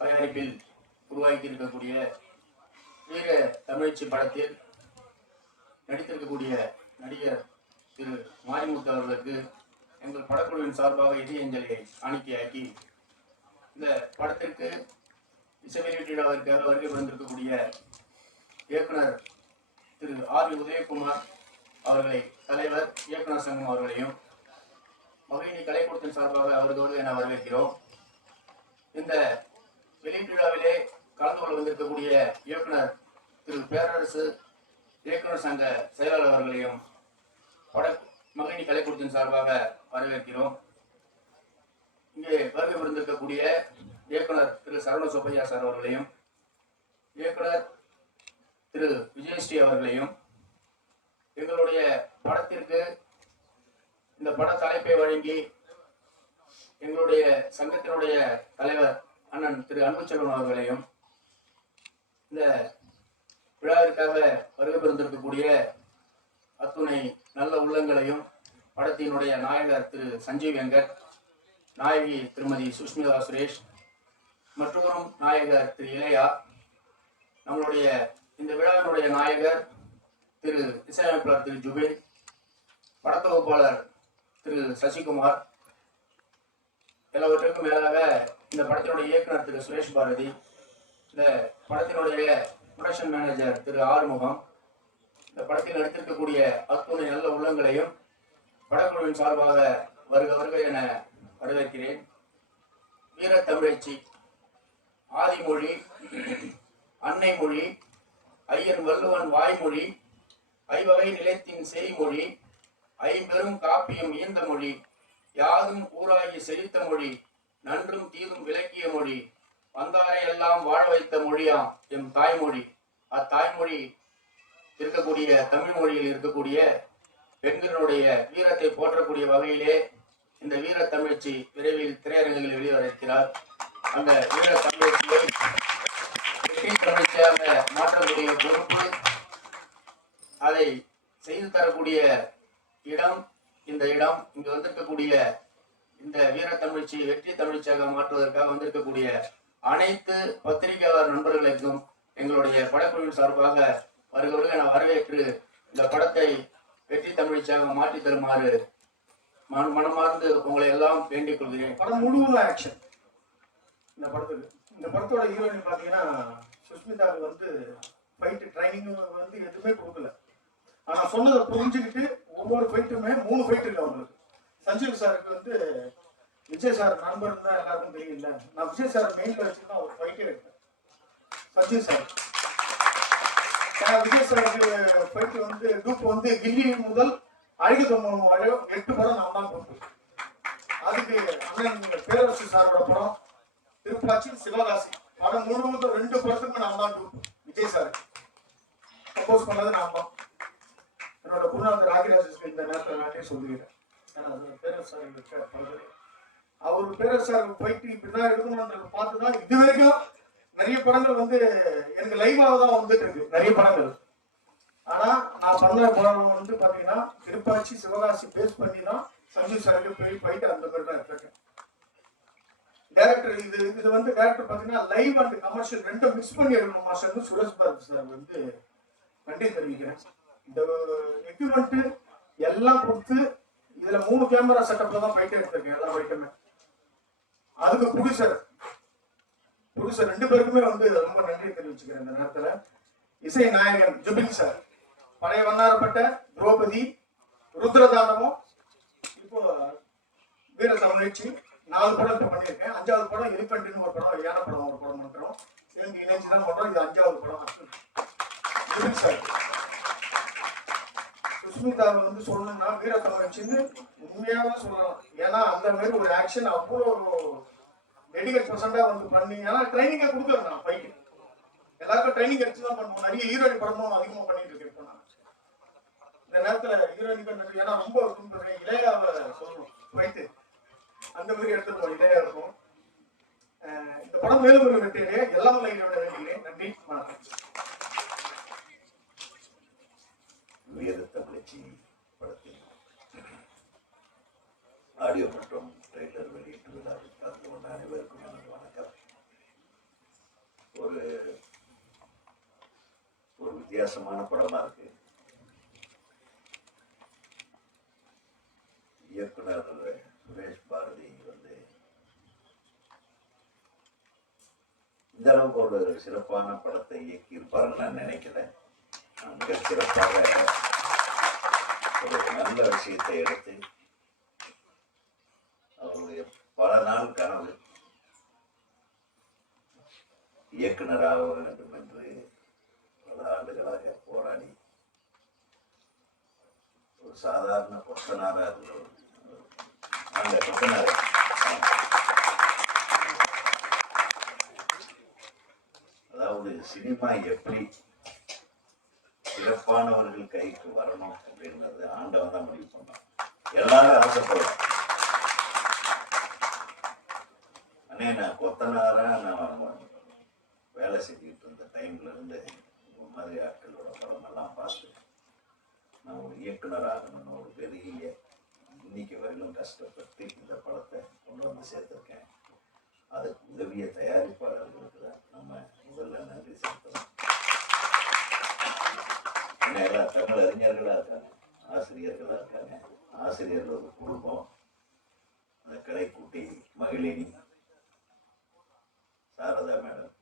தயாரிப்பில் உருவாக்கி இருக்கக்கூடிய வீர தமிழ்ச்சி படத்தில் நடித்திருக்கக்கூடிய நடிகர் திரு மாரிமுத்து அவர்களுக்கு எங்கள் படக்குழுவின் சார்பாக இதயஞ்சலியை காணிக்கையாக்கி இந்த படத்திற்கு இசை வெளியீட்டு விழாவிற்காக வருகை வந்திருக்கக்கூடிய இயக்குனர் திரு ஆர் உதயகுமார் அவர்களை தலைவர் இயக்குனர் சங்கம் அவர்களையும் மகிழினி கலைக்கூடத்தின் சார்பாக அவர்களோடு என வரவேற்கிறோம். இந்த வெளியீட்டு விழாவிலே கலந்து கொள்ள வந்திருக்கக்கூடிய இயக்குனர் திரு பேரரசு இயக்குனர் சங்க செயலாளர் அவர்களையும் மகிழினி கலைக்கூடத்தின் சார்பாக வரவேற்கிறோம். இங்கே வருகை வந்திருக்கக்கூடிய இயக்குனர் திரு சரவண சுப்பையா சார் அவர்களையும் இயக்குனர் திரு விஜயஸ்ரீ அவர்களையும் எங்களுடைய படத்திற்கு இந்த பட தலைப்பை வழங்கி எங்களுடைய சங்கத்தினுடைய தலைவர் அண்ணன் திரு அன்புச்செல்வன் அவர்களையும் இந்த விழாவிற்காக வருகை புரிந்திருக்கக்கூடிய அத்துணை நல்ல உள்ளங்களையும் படத்தினுடைய நாயகர் திரு சஞ்சீவ் வெங்கட், நாயகி திருமதி சுஷ்மிதா சுரேஷ் மற்றும் நாயகர் திரு இளையா, நம்மளுடைய இந்த விழாவினுடைய நாயகர் திரு இசையமைப்பாளர் திரு ஜுபேர், படத்தொகுப்பாளர் திரு சசிகுமார், எல்லாவற்றுக்கும் மேலாக இந்த படத்தினுடைய இயக்குனர் திரு சுரேஷ் பாரதி, இந்த படத்தினுடைய ப்ரொடக்ஷன் மேனேஜர் திரு ஆறுமுகம், இந்த படத்தில் நடித்திருக்கக்கூடிய அத்துணை நல்ல உள்ளங்களையும் படக்குழுவின் சார்பாக வருக வருக என வரவேற்கிறேன். வீரத்தமிழச்சி, ஆதிமொழி, அன்னை மொழி, ஐயன் வள்ளுவன் வாய்மொழி, ஐவகை நிலத்தின் செய்மொழி, ஐம்பெரும் காப்பியம் ஈந்த மொழி, யாதும் ஊராகி செழித்த மொழி, நன்றும் தீதும் விளக்கிய மொழி, வந்தாரை எல்லாம் வாழ வைத்த மொழியாம் எம் தாய்மொழி. அத்தாய்மொழி இருக்கக்கூடிய தமிழ் மொழியில் இருக்கக்கூடிய பெண்களுடைய வீரத்தை போற்றக்கூடிய வகையிலே இந்த வீர தமிழ்ச்சி விரைவில் திரையரங்குகளில் வெளிவர இருக்கிறார். அந்த வீர தமிழ்ச்சியை வெற்றி தமிழ்ச்சியாக மாற்றக்கூடிய பொறுப்பு, அதை செய்து தரக்கூடிய இடம் இந்த இடம். இங்கு வந்திருக்கக்கூடிய இந்த வீர தமிழ்ச்சி வெற்றி தமிழ்ச்சியாக மாற்றுவதற்காக வந்திருக்கக்கூடிய அனைத்து பத்திரிகையாளர் நண்பர்களுக்கும் எங்களுடைய படக்குழுவின் சார்பாக வருக நான் வரவேற்று இந்த படத்தை வெற்றி தமிழ்ச்சியாக மாற்றி தருமாறு மனமார்ந்து உங்களை எல்லாம் வேண்டிக் கொள்கிறேன். படம் முழுவதும் ஆக்ஷன். இந்த படத்தோட ஹீரோயின் பாத்தீங்கன்னா சுஷ்மிதாவுக்கு வந்து ஃபைட்டு ட்ரைனிங் வந்து எதுவுமே கொடுக்கல. ஆனா சொன்னதை புரிஞ்சுக்கிட்டு ஒவ்வொரு ஃபைட்டுமே 3 ஃபைட் இருக்கு அவங்களுக்கு. சஞ்சீவ் சாருக்கு வந்து விஜய் சார் நண்பர் தான் எல்லாருக்கும் தெரியல. நான் விஜய் சார் மெயின்ல வச்சுதான் ஒரு ஃபைட்டே எடுத்தேன். சஞ்சீவ் சார் விஜய் சாருக்கு ஃபைட்டு வந்து டூப் வந்து கில்லி முதல் அழகுதம்மன் வரை 8 படம் நான் தான் கொடுப்பேன். அதுக்கு அண்ணன் பேரரசு சாரோட படம் திருப்பாச்சி, சிவகாசி படம் முழுவதும் 2 படத்துக்கு நான் தான் டூப். விஜய் சார் கம்போஸ் பண்ணது நான் தான். என்னோட குருநாதர் ராகிராஜ் இந்த நேரத்தில் நானே சொல்லுகிறேன். பேரரசு சார் அவர் பேரரசு சார் போயிட்டு இப்படிதான் எடுக்கணும்ன்றது பார்த்துதான் இது வரைக்கும் நிறைய படங்கள் வந்து எனக்கு லைவாக தான் வந்துட்டு இருக்கு நிறைய படங்கள். ஆனா நான் பண்ண படம் வந்து பாத்தீங்கன்னா திருப்பாச்சி, சிவகாசி பேஸ் பண்ணி தான் சஞ்சீவ் சாருக்கு போயிட்டு அந்த மாதிரி தான் இருக்கேன். டைரக்டர் இது வந்து டைரக்டர் பாத்தீங்கன்னா லைவ் அண்ட் கமர்ஷியல் 2 மிக்ஸ் பண்ணி எடுக்கணும் மாஸ்டர் சுரேஷ் பாரதி சார் வந்து நன்றி தெரிவிக்கிறேன். இந்த எக்யூப்மெண்ட் எல்லாம் கொடுத்து இதுல 3 கேமரா செட்டப்ல தான் ஃபைட் எடுத்திருக்கேன் எல்லா ஃபைட்டுமே. அதுக்கு ப்ரொடியூசர் 2 பேருக்குமே வந்து ரொம்ப நன்றி தெரிவிச்சுக்கிறேன். இந்த நேரத்துல இசை நாயகன் ஜுபின் சார், பழைய வண்ணாரப்பட்ட, திரௌபதி, ருத்ரதாண்டவம், இப்போ வீர தமிழ்ச்சி 4 படம் இப்போ பண்ணியிருக்கேன். 5வது படம் எலிபென்ட்னு ஒரு படம், யானை படம் ஒரு படம் பண்றோம். சேர்ந்து இணைஞ்சு தான் பண்றோம். இது 5வது படம். ஜுபின் சார் சுஷ்மிதாவை வந்து சொல்லணும்னா வீர தமிழ்ச்சின்னு உண்மையாக சொல்லலாம். ஏன்னா அந்த மாதிரி ஒரு ஆக்ஷன் அவ்வளோ டெடிகேட் பர்சண்டா வந்து பண்ணி, ஏன்னா ட்ரைனிங்கா கொடுக்குறேன் நான் ஃபைட்டு எல்லாருக்கும் ட்ரைனிங் எடுத்து தான் பண்ணுவோம். நிறைய ஹீரோயின் படமும் அதிகமாக பண்ணிட்டு இருக்கேன். இப்போ நான் இந்த நேரத்தில் ஹீரோயினுக்கு ஏன்னா ரொம்ப விரும்புறேன். இளையாவை சொல்லணும் ஃபைட்டு அந்த மாதிரி எடுத்துருப்போம். இளையா இருக்கும். இந்த படம் மேலும் ஒரு வெற்றியிலே எல்லாம் லைனோட வேண்டிக்கிறேன். நன்றி, வணக்கம். வீர தமிழ்ச்சி படத்தில் ஆடியோ மற்றும் ட்ரெய்லர் வெளியீட்டு விழாவிற்காக வித்தியாசமான படமா இருக்கு. இயக்குனர் சுரேஷ் பாரதி வந்து இந்த அளவுக்கு ஒரு சிறப்பான படத்தை இயக்கி இருப்பாருன்னு நான் நினைக்கிறேன். மிக சிறப்பாக ஒரு நல்ல விஷயத்தை எடுத்து அவருடைய பல நாள் கனவு இயக்குனராக வேண்டும் என்று பல ஆண்டுகளாக போராடி ஒரு சாதாரண கொத்தனாராக இருந்தவர். அந்த கொத்தனார் அதாவது சினிமா எப்படி சிறப்பானவர்கள் கைக்கு வரணும் அப்படின்றது ஆண்டவன் தான் முடிவு பண்ணான். எல்லாரும் ஆசைப்படுறோம். அண்ணே நான் கொத்தனாரா நான் வேலை செஞ்சுட்டு இருந்த டைம்ல இருந்து இந்த மாதிரி ஆட்களோட படமெல்லாம் பார்த்து நான் ஒரு இயக்குனர் ஆகணும்னு ஒரு பெரிய இன்னைக்கு வரையிலும் கஷ்டப்பட்டு இந்த படத்தை கொண்டு வந்து சேர்த்திருக்கேன். அதுக்கு உதவிய தயாரிப்பாளர்களுக்கு தான் நம்ம முதல்ல நன்றி செலுத்தலாம். ஏன்னா எல்லாம் தமிழ் அறிஞர்களாக இருக்காங்க, ஆசிரியர்களாக இருக்காங்க. ஆசிரியர்களோட குடும்பம், அந்த கடைக்குட்டி மகிழினி, சாரதா மேடம்.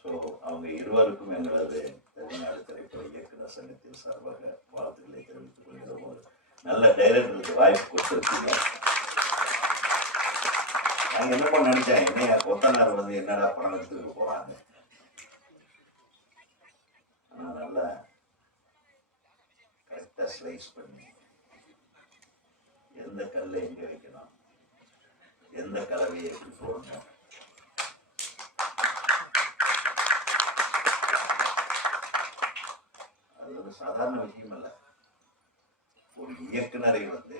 ஸோ அவங்க இருவருக்கும் எங்களது தமிழ்நாடு திரைப்பட இயக்குனர் சங்கத்தின் சார்பாக வாழ்த்துக்களை தெரிவித்துக் கொள்கிற போது நல்ல டைரக்டருக்கு வாய்ப்பு கொடுத்துருக்கீங்க. நாங்கள் என்ன பண்ண நினைச்சேன், என்னையா கொத்தனார் வந்து என்னடா படம் எடுத்துக்க போறாங்க. ஆனால் நல்லா கரெக்டாக ஸ்லைஸ் பண்ணி எந்த கல்லை எங்கே வைக்கணும், எந்த கலவையை எப்படி போடணும், அது ஒரு சாதாரண விஷயம் அல்ல. ஒரு இயக்குனரை வந்து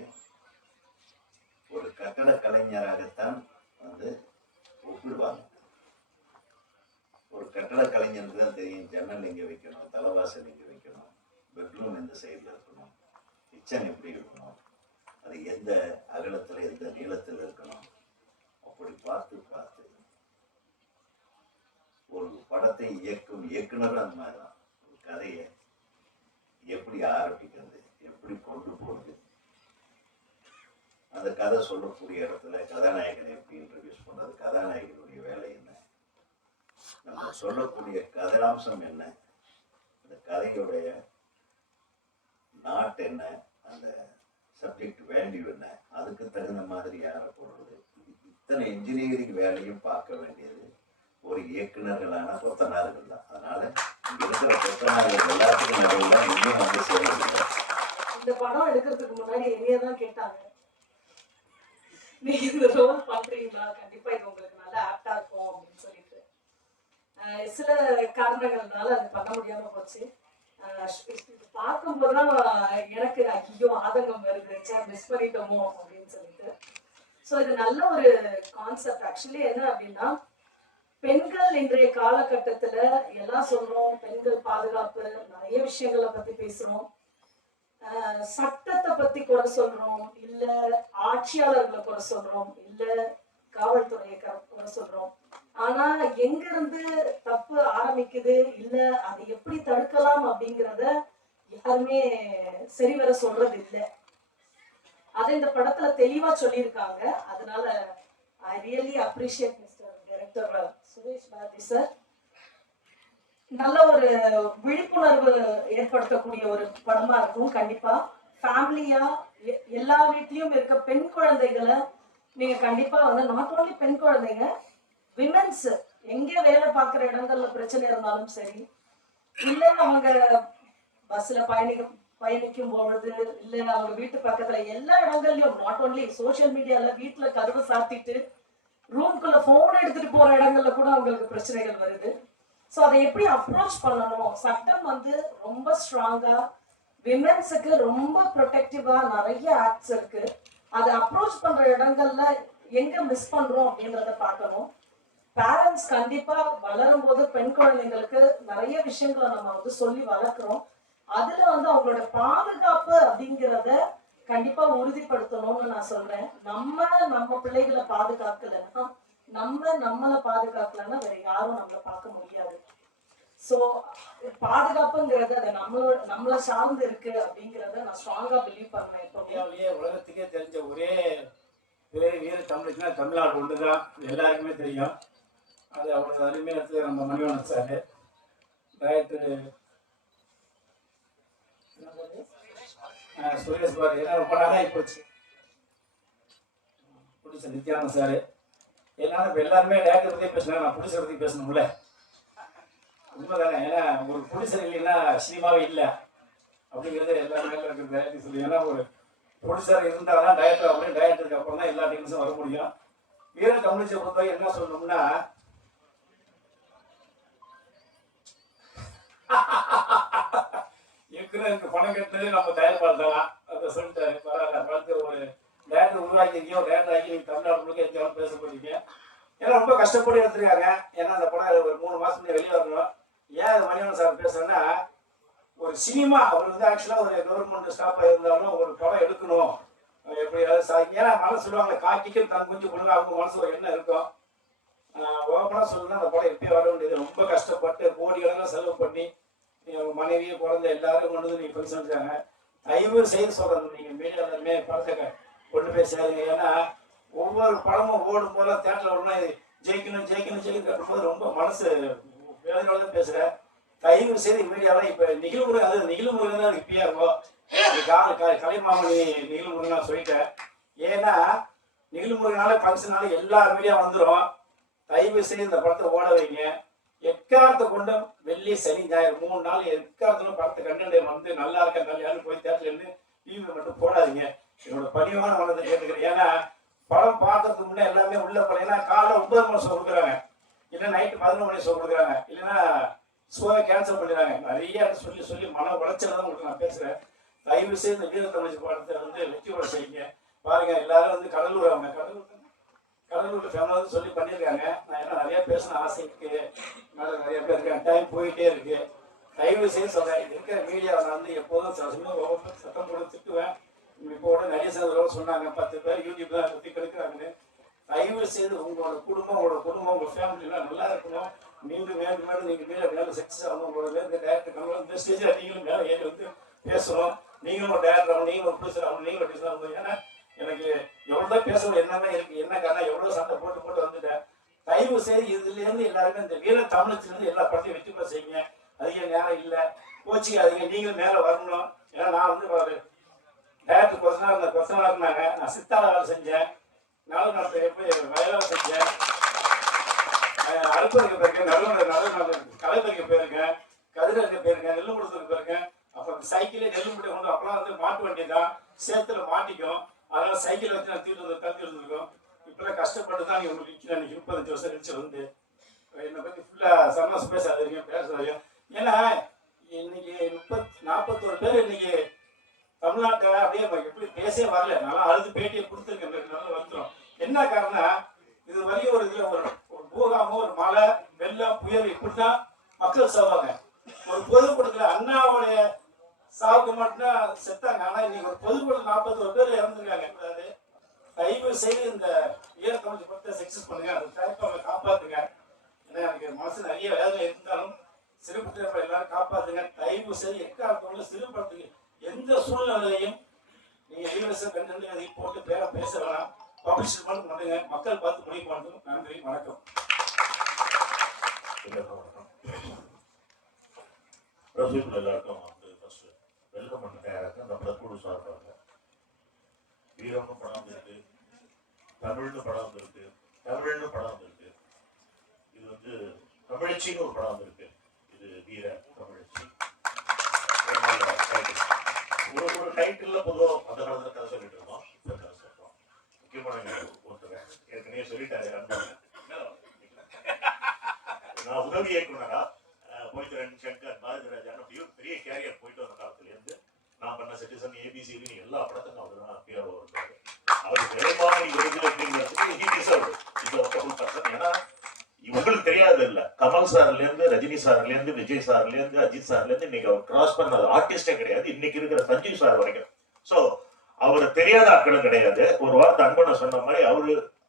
ஒரு கட்டட கலைஞராகத்தான் வந்து ஒப்பிடுவாங்க. ஒரு கட்டட கலைஞருக்கு தான் தெரியும் ஜன்னல் எங்கே வைக்கணும், தலைவாசல் எங்கே வைக்கணும், பெட்ரூம் எந்த சைடில் இருக்கணும், கிச்சன் எப்படி இருக்கணும், அது எந்த அகலத்தில் எந்த நீளத்தில் இருக்கணும். அப்படி பார்த்து பார்த்து ஒரு படத்தை இயக்கும் இயக்குனரும் அந்த மாதிரி தான். ஒரு கதையை எப்படி ஆரம்பிக்கிறது, எப்படி கொண்டு போகிறது, அந்த கதை சொல்லக்கூடிய இடத்துல கதாநாயகனை எப்படி இன்ட்ரடியூஸ் பண்ணுறது, கதாநாயகனுடைய வேலை என்ன, நம்ம சொல்லக்கூடிய கதாம்சம் என்ன, அந்த கதையுடைய நாட் என்ன, அந்த சப்ஜெக்ட் வேல்யூ என்ன, அதுக்கு தகுந்த மாதிரி யாரை போடுறது, இத்தனை இன்ஜினியரிங் வேலையும் பார்க்க வேண்டியது ஒரு இயக்குநர்களான கொத்தனார்கள் தான். அதனால இங்க இருக்கிற கொத்தனார்கள் எல்லாத்துக்கும் நடுவில் இன்னும் வந்து சேர்ந்து இந்த படம் எடுக்கிறதுக்கு முன்னாடி என்னைய தான் கேட்டாங்க, நீங்க இந்த ரோல் பண்றீங்களா, கண்டிப்பா இது உங்களுக்கு நல்லா ஆப்டா இருக்கும் அப்படின்னு சொல்லிட்டு. சில காரணங்கள்னால அது பண்ண முடியாம போச்சு. இது பார்க்கும்போதுதான் எனக்கு ஐயோ ஆதங்கம் வருது, மிஸ் பண்ணிட்டோமோ அப்படின்னு சொல்லிட்டு. ஸோ இது நல்ல ஒரு கான்செப்ட். ஆக்சுவலி என்ன அப்படின்னா, பெண்கள் இன்றைய காலகட்டத்துல எல்லாம் சொல்றோம், பெண்கள் பாதுகாப்பு, நிறைய விஷயங்களை பத்தி பேசுறோம், சட்டத்தை பத்தி குறை சொல்றோம், இல்ல ஆட்சியாளர்களை குறை சொல்றோம், இல்ல காவல்துறையை குறை சொல்றோம். ஆனா எங்க இருந்து தப்பு ஆரம்பிக்குது, இல்ல அதை எப்படி தடுக்கலாம் அப்படிங்கிறத யாருமே சரிவர சொல்றது இல்லை. அதை இந்த படத்துல தெளிவா சொல்லியிருக்காங்க. அதனால I really appreciate mister director Suresh Bharathi sir. நல்ல ஒரு விழிப்புணர்வு ஏற்படுத்தக்கூடிய ஒரு படமா இருக்கும். கண்டிப்பா ஃபேமிலியா எல்லா வீட்லயும் இருக்க பெண் குழந்தைகளை நீங்க கண்டிப்பா வந்து நாட் ஓன்லி பெண் குழந்தைங்க, விமென்ஸ் எங்க வேலை பார்க்குற இடங்கள்ல பிரச்சனை இருந்தாலும் சரி, இல்ல அவங்க பஸ்ல பயணிக்கும் பொழுது, இல்ல அவங்க வீட்டு பக்கத்துல எல்லா இடங்கள்லயும், நாட் ஓன்லி சோசியல் மீடியால வீட்டுல கதவு சாத்திட்டு ரூம்குள்ள போன் எடுத்துட்டு போற இடங்கள்ல கூட அவங்களுக்கு பிரச்சனைகள் வருது. ஸோ அதை எப்படி அப்ரோச் பண்ணணும், சட்டம் வந்து ரொம்ப ஸ்ட்ராங்கா விமென்ஸுக்கு ரொம்ப ப்ரொடெக்டிவா நிறைய ஆக்ட்ஸ் இருக்கு. அதை அப்ரோச் பண்ற இடங்கள்ல எங்க மிஸ் பண்றோம் அப்படின்றத பார்க்கணும். பேரண்ட்ஸ் கண்டிப்பா வளரும் போது பெண் குழந்தைங்களுக்கு நிறைய விஷயங்களை நம்ம வந்து சொல்லி வளர்க்குறோம். அதுல வந்து அவங்களோட பாதுகாப்பு அப்படிங்கிறத கண்டிப்பா உறுதிப்படுத்தணும்னு நான் சொல்றேன். நம்ம பிள்ளைகளை பாதுகாக்கலைன்னா, நம்மளை பாதுகாக்கலன்னா வேற யாரும் நம்மளை பார்க்க முடியாது. ஸோ பாதுகாப்புங்கிறது அது நம்மளை சார்ந்து இருக்கு அப்படிங்கிறத நான் ஸ்ட்ராங்கா பிலீவ் பண்ணேன் எப்பவுமே. இந்தியாவிலேயே உலகத்துக்கே தெரிஞ்ச ஒரே வீர தமிழுக்குன்னா தமிழ்நாடு ஒன்று தான், எல்லாருக்குமே தெரியும். அது அவ்வளோ அருமையாக எடுத்து நம்ம மணிவண்ணன் சார், டைரக்டர் சுரேஷ் பாரு, எல்லாம் ரொம்ப நாளாக போச்சு. புடிச்ச நித்யானந்த் சார் எல்லாரும் இப்போ எல்லாருமே டேரக்டர் பற்றி பேசினா நான் புடிச்ச பற்றி பேசணும்ல, உண்மைதானே? ஏன்னா ஒரு ப்ரொடியூசர் இல்லைன்னா சினிமாவே இல்லை அப்படிங்கிறது எல்லா மேலே இருக்கிற டேரக்டர் சொல்லி. ஏன்னா ஒரு ப்ரொடியூசர் இருந்தால் தான் டைரக்டர் அப்படின்னு, டைரக்டருக்கு அப்புறம் தான் எல்லா டெக்னிக்ஸும் வர முடியும். வீர தமிழிச்சை பொறுத்தவரை என்ன சொல்லணும்னா, எனக்கு பணம் கட்டினது நம்ம தயாரிப்பாளர் அதை சொல்லிட்டாரு. பரவாயில்ல, பார்த்து ஒரு டேரக்டர் உருவாக்கியிருக்கீங்க, ஒரு டேரக்டர் ஆகி நீங்கள் தமிழ்நாடு முழுக்க எங்கேயாவது பேச போறீங்க. ஏன்னா ரொம்ப கஷ்டப்பட்டு எடுத்துருக்காங்க. ஏன்னா அந்த படம் ஒரு 3 மாதத்துக்கு வெளியே வரணும். ஏன் அது மணிவண்ணன் சார் பேசுறேன்னா, ஒரு சினிமா அவர் வந்து ஆக்சுவலாக ஒரு கவர்மெண்ட் ஸ்டாஃபாக இருந்தாலும் ஒரு படம் எடுக்கணும் எப்படியாவது. ஏன்னா மனசு சொல்லுவாங்க, காக்கிக்கு தன் குஞ்சு கொடுங்க, அவங்க மனசு ஒரு எண்ணம் இருக்கும். ஓப்பனாக சொல்லணும்னா அந்த படம் எப்பயும் வர வேண்டியது. ரொம்ப கஷ்டப்பட்டு கோடிகளெல்லாம் செலவு பண்ணி மனைவியை குழந்தை எல்லாரும் கொண்டு வந்து நீங்கள் ஃபங்க்ஷன் வச்சாங்க. தயவு செய்து சொல்கிறது, நீங்கள் மீடியா எல்லாருமே படத்தை கொண்டு போய் சேருங்க. ஏன்னா ஒவ்வொரு படமும் ஓடும் போதெல்லாம் தேட்டரில் ஓடணும், இது ஜெயிக்கணும் ஜெயிக்கணும் ஜெயிக்கணும் கட்டும்போது ரொம்ப மனசு வேதனையோட தான் பேசுகிறேன். தயவு செய்து மீடியாவில் இப்போ நிகழ்முருகன், அது நிகழ்முருகன் தான் இப்பயா இருக்கும். கலைமாமணி நிகழ்முருகன் நான் சொல்லிட்டேன். ஏன்னா நிகழ்முருகனால ஃபங்க்ஷனால எல்லா மீடியா வந்துடும். தயவு செய்து இந்த படத்தை ஓட வைங்க. எக்காரத்தை கொண்டு வெள்ளி சனி ஞாயிறு 3 நாள் எக்காரத்திலும் படத்தை கண்டே வந்து நல்லா இருக்க கல்யாணம் போய் தேட்டர்ல இருந்து டிவி மட்டும் போடாதீங்க. என்னோட பணிவான மனதை கேட்டுக்கிறேன். ஏன்னா படம் பார்க்கறதுக்கு முன்னே எல்லாமே உள்ள படம். ஏன்னா காலைல 9 மணி ஷோ கொடுக்குறாங்க, இல்லை நைட்டு 11 மணி ஷோ கொடுக்குறாங்க, இல்லைன்னா ஷோவை கேன்சல் பண்ணிடுறாங்க. நிறைய சொல்லி சொல்லி மன உளைச்சல தான் உங்களுக்கு நான் பேசுறேன். தயவு செய்து இந்த வீர தமிழ் படத்தை வந்து வெற்றியோட செய்யுங்க. பாருங்க, எல்லாரும் வந்து கடலூர், அவங்க கடலூர் ஃபேமிலி வந்து சொல்லி பண்ணியிருக்காங்க. நான் என்ன நிறைய பேசணும் ஆசை இருக்கு, நிறைய பேர் இருக்காங்க, டைம் போயிட்டே இருக்கு. தயவு செய்து சொல்றேன், இருக்கிற மீடியாவை நான் வந்து எப்போதும் சத்தம் போட்டு திட்டுவேன். இப்போ கூட நிறைய சேர்ந்து சொன்னாங்க, 10 பேர் யூடியூப் தான் பற்றி கெடுக்கிறாங்கன்னு. தயவு செய்து உங்களோட குடும்பம், உங்க ஃபேமிலிலாம் நல்லா இருக்கணும். மீண்டும் மேலும் நீங்கள் மேலே சக்ஸஸ் ஆகணும். உங்களோட டேரக்டர் கமல் இந்த ஸ்டேஜில் நீங்களும் மேலே ஏறி வந்து பேசணும். நீங்களும் ஒரு டேரக்டர் ஆகணும், நீங்களும் ஒரு ப்ரொடியூசர் ஆகணும், நீங்களும் டீச்சர் ஆகணும். ஏன்னா எனக்கு எவ்வளோதான் பேசணும் என்னென்ன இருக்கு, என்ன காரணம், எவ்வளோ சண்டை போட்டு வந்துட்டேன். தயவு செய்து இதுலேருந்து எல்லாருமே இந்த வீர தமிழச்சிலேருந்து எல்லா படத்தையும் வெற்றி பெற செய்யுங்க. அதிக நேரம் இல்லை, கோச்சிக்காதீங்க, நீங்களும் மேலே வரணும். ஏன்னா நான் வந்து ஒரு டேரக்டர் கொஸ்டனாக இருந்தாங்க. நான் சித்தாள வேலை செஞ்சேன், 4 நாள் போய் வயலாக செஞ்சேன், அறுப்பறிக்க போயிருக்கேன், நடுவில் கலைப்பறிக்க போயிருக்கேன், கதிரறிக்க போயிருக்கேன், நெல்லு கொடுத்துருக்கு போயிருக்கேன். அப்புறம் சைக்கிளே நெல்லு முட்டை கொண்டு அப்பெல்லாம் வந்து மாட்டு வண்டி தான், சேத்துல மாட்டிக்கும். அதனால சைக்கிள் வச்சு நான் தள்ளி இருந்திருக்கோம். இப்பெல்லாம் கஷ்டப்பட்டு தான் உங்களுக்கு நிற்கிறேன். 35 வருஷம் கழிச்சு வந்து என்னை பற்றி ஃபுல்லாக சந்தோஷம் பேசாதீங்க. ஏன்னா இன்னைக்கு 41 பேர் இன்னைக்கு தமிழ்நாட்டை அப்படியே எப்படி பேசவே வரல. நல்லா அழுது பேட்டியை கொடுத்துருக்கேன், நல்லா வந்துடும். என்ன காரணம், இது வரையும் ஒரு இதில் ஒரு பூகாமோ ஒரு மழை வெள்ளம் புயல் இப்படிதான் மக்கள் சாவாங்க. ஒரு பொதுக்கூட்டத்தில் அண்ணாவுடைய சாவுக்கு மட்டும்தான் செத்தாங்க. ஆனால் இன்னைக்கு ஒரு பொதுக்கூட்டம் 41 பேர் இறந்துருக்காங்க. கூடாது. தயவு செய்து இந்த ஈழத்தமிழ் படத்தை சக்சஸ் பண்ணுங்க, அந்த தயாரிப்பாளரை காப்பாற்றுங்க. ஏன்னா எனக்கு மனசு நிறைய வேதனை இருந்தாலும் சிறுபடத்தை எல்லாரும் காப்பாற்றுங்க. தயவு செய்து எக்காலத்தவங்களும் சிறுபடத்துக்கு எந்த சூழ்நிலையும் நீங்க இலவசம் கண்டு போட்டு பேச வேணாம். பப்ளிஷ் பண்ணி பண்ணுங்க, மக்கள் பார்த்து முடிவு பண்ணணும். நன்றி, வணக்கம். எல்லாருக்கும் வந்து ஃபர்ஸ்ட் வெல்கம் பண்ண தயாராக அந்த படக்குழு சார்பாங்க. வீரம்னு படம் வந்திருக்கு, தமிழ்னு படம் வந்திருக்கு, தமிழ்னு படம் வந்திருக்கு. இது வந்து தமிழச்சின்னு ஒரு படம் வந்திருக்கு. இது வீர தமிழச்சி. ஒரு டைட்டில் பொதுவாக அந்த காலத்தில் கதை சொல்லிட்டு இருக்கோம். முக்கியமான ஒருத்தர் ஏற்கனவே சொல்லிட்டாரு. நான் உதவி இயக்குனரா போய்த்தரன் சங்கர் பாரதிராஜான் அப்படியே பெரிய கேரியர் போயிட்டு வந்த காலத்துலேருந்து நான் பண்ண சிட்டிசன் ஏபிசின்னு எல்லா படத்துக்கும் அவர் தான் பேர் வருவார். அவருக்கு நிலைமான விருது அப்படிங்கிறது. ஏன்னா இவங்களுக்கு தெரியாது இல்ல, கமல் சார்லேருந்து ரஜினி சார்லேருந்து விஜய் சார்லேருந்து அஜித் சார்லேருந்து இன்னைக்கு அவர் கிராஸ் பண்ண ஆர்டிஸ்டே கிடையாது. இன்னைக்கு இருக்கிற சஞ்சீவ் சார் வரைக்கும். ஸோ அவரை தெரியாத ஆட்களும் கிடையாது. ஒரு வார்த்தை அன்பனை சொன்ன மாதிரி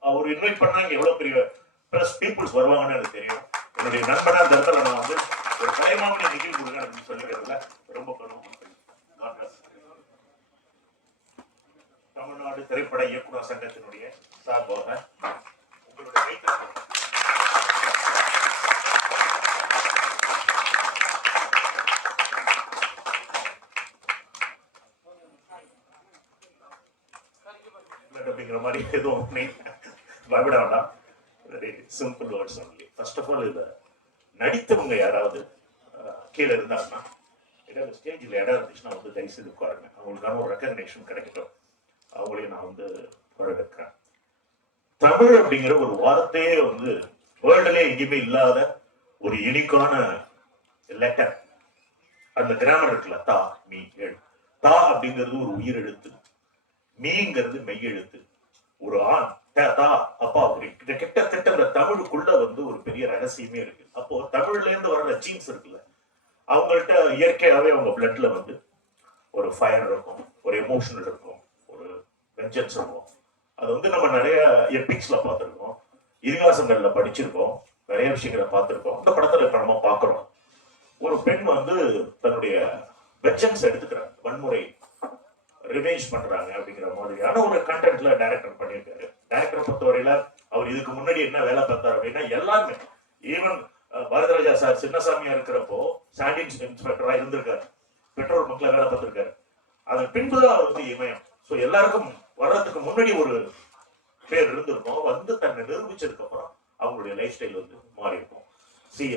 அவர் இன்வைட் பண்ணாங்க எவ்வளவு பெரிய ப்ளஸ் பீப்புள்ஸ் வருவாங்கன்னு எனக்கு தெரியும். என்னுடைய நண்பனா அந்த இடத்துல நான் வந்து ஒரு கலைமாமணி நிகழ்ச்சி கொடுங்க அப்படின்னு சொல்லுறதுல ரொம்ப பெரும் தமிழ்நாடு திரைப்பட இயக்குனர் சங்கத்தினுடைய சார்பாக உங்களுடைய கைத்தட்டல். அப்படிங்கிற மாதிரி எதுவும் பயப்பட வேண்டாம். Simple words only. First of all இதை நடித்தவங்க யாராவது கீழே இருந்தாங்கன்னா ஏதாவது ஸ்டேஜில் இடம் இருந்துச்சுன்னா வந்து தயவுசெய்து உட்காருங்க. அவங்களுக்கான ஒரு ரெக்கக்னேஷன் கிடைக்கட்டும். அவங்களையும் நான் வந்து வரவேற்கிறேன். தமிழ் அப்படிங்கிற ஒரு வார்த்தையே வந்து வேர்ல்டுலே எங்கேயுமே இல்லாத ஒரு யூனிக்கான லெட்டர். அந்த கிராமர் இருக்குல்ல, தா மீ எழு. தா அப்படிங்கிறது ஒரு உயிர் எழுத்து, மீங்கிறது மெய் எழுத்து. ஒரு ஆண் தா அப்பா அப்படி கிட்டத்தட்ட அந்த தமிழுக்குள்ள வந்து ஒரு பெரிய ரகசியமே இருக்கு. அப்போ தமிழ்ல இருந்து வர்ற ஜீன்ஸ் இருக்குல்ல, அவங்கள்ட்ட இயற்கையாவே அவங்க பிளட்ல வந்து ஒரு ஃபயர் இருக்கும், ஒரு எமோஷனல் இருக்கும், ஒரு வெஞ்சன்ஸ் இருக்கும். அது வந்து நம்ம நிறைய எபிக்ஸ்ல பார்த்துருக்கோம், இதிகாசங்கள்ல படிச்சிருக்கோம், நிறைய விஷயங்களை பார்த்துருக்கோம். இந்த படத்துல இப்ப நம்ம பார்க்கிறோம். ஒரு பெண் வந்து தன்னுடைய வெஞ்சன்ஸ் எடுத்துக்கிறாங்க, வன்முறை ரிவேஞ்ச் பண்றாங்க அப்படிங்கிற மாதிரியான ஒரு கண்டென்ட்ல டைரக்டர் பண்ணியிருக்காரு. டைரக்டர் பொறுத்தவரையில அவர் இதுக்கு முன்னாடி என்ன வேலை பார்த்தாரு அப்படின்னா எல்லாருமே, ஈவன் பாரதிராஜா சார் சின்னசாமியா இருக்கிறப்போ சாண்டிங் இன்ஸ்பெக்டரா இருந்திருக்காரு, பெட்ரோல் பங்க்ல வேலை பார்த்திருக்காரு. அதன் பின்புதான் அவர் வந்து இமயம். ஸோ எல்லாருக்கும் வர்றதுக்கு முன்னாடி ஒரு பேர் இருந்திருக்கும். வந்து தன்னை நிரூபிச்சதுக்கு அப்புறம் அவங்களுடைய லைஃப் ஸ்டைல் வந்து மாறி இருக்கும்.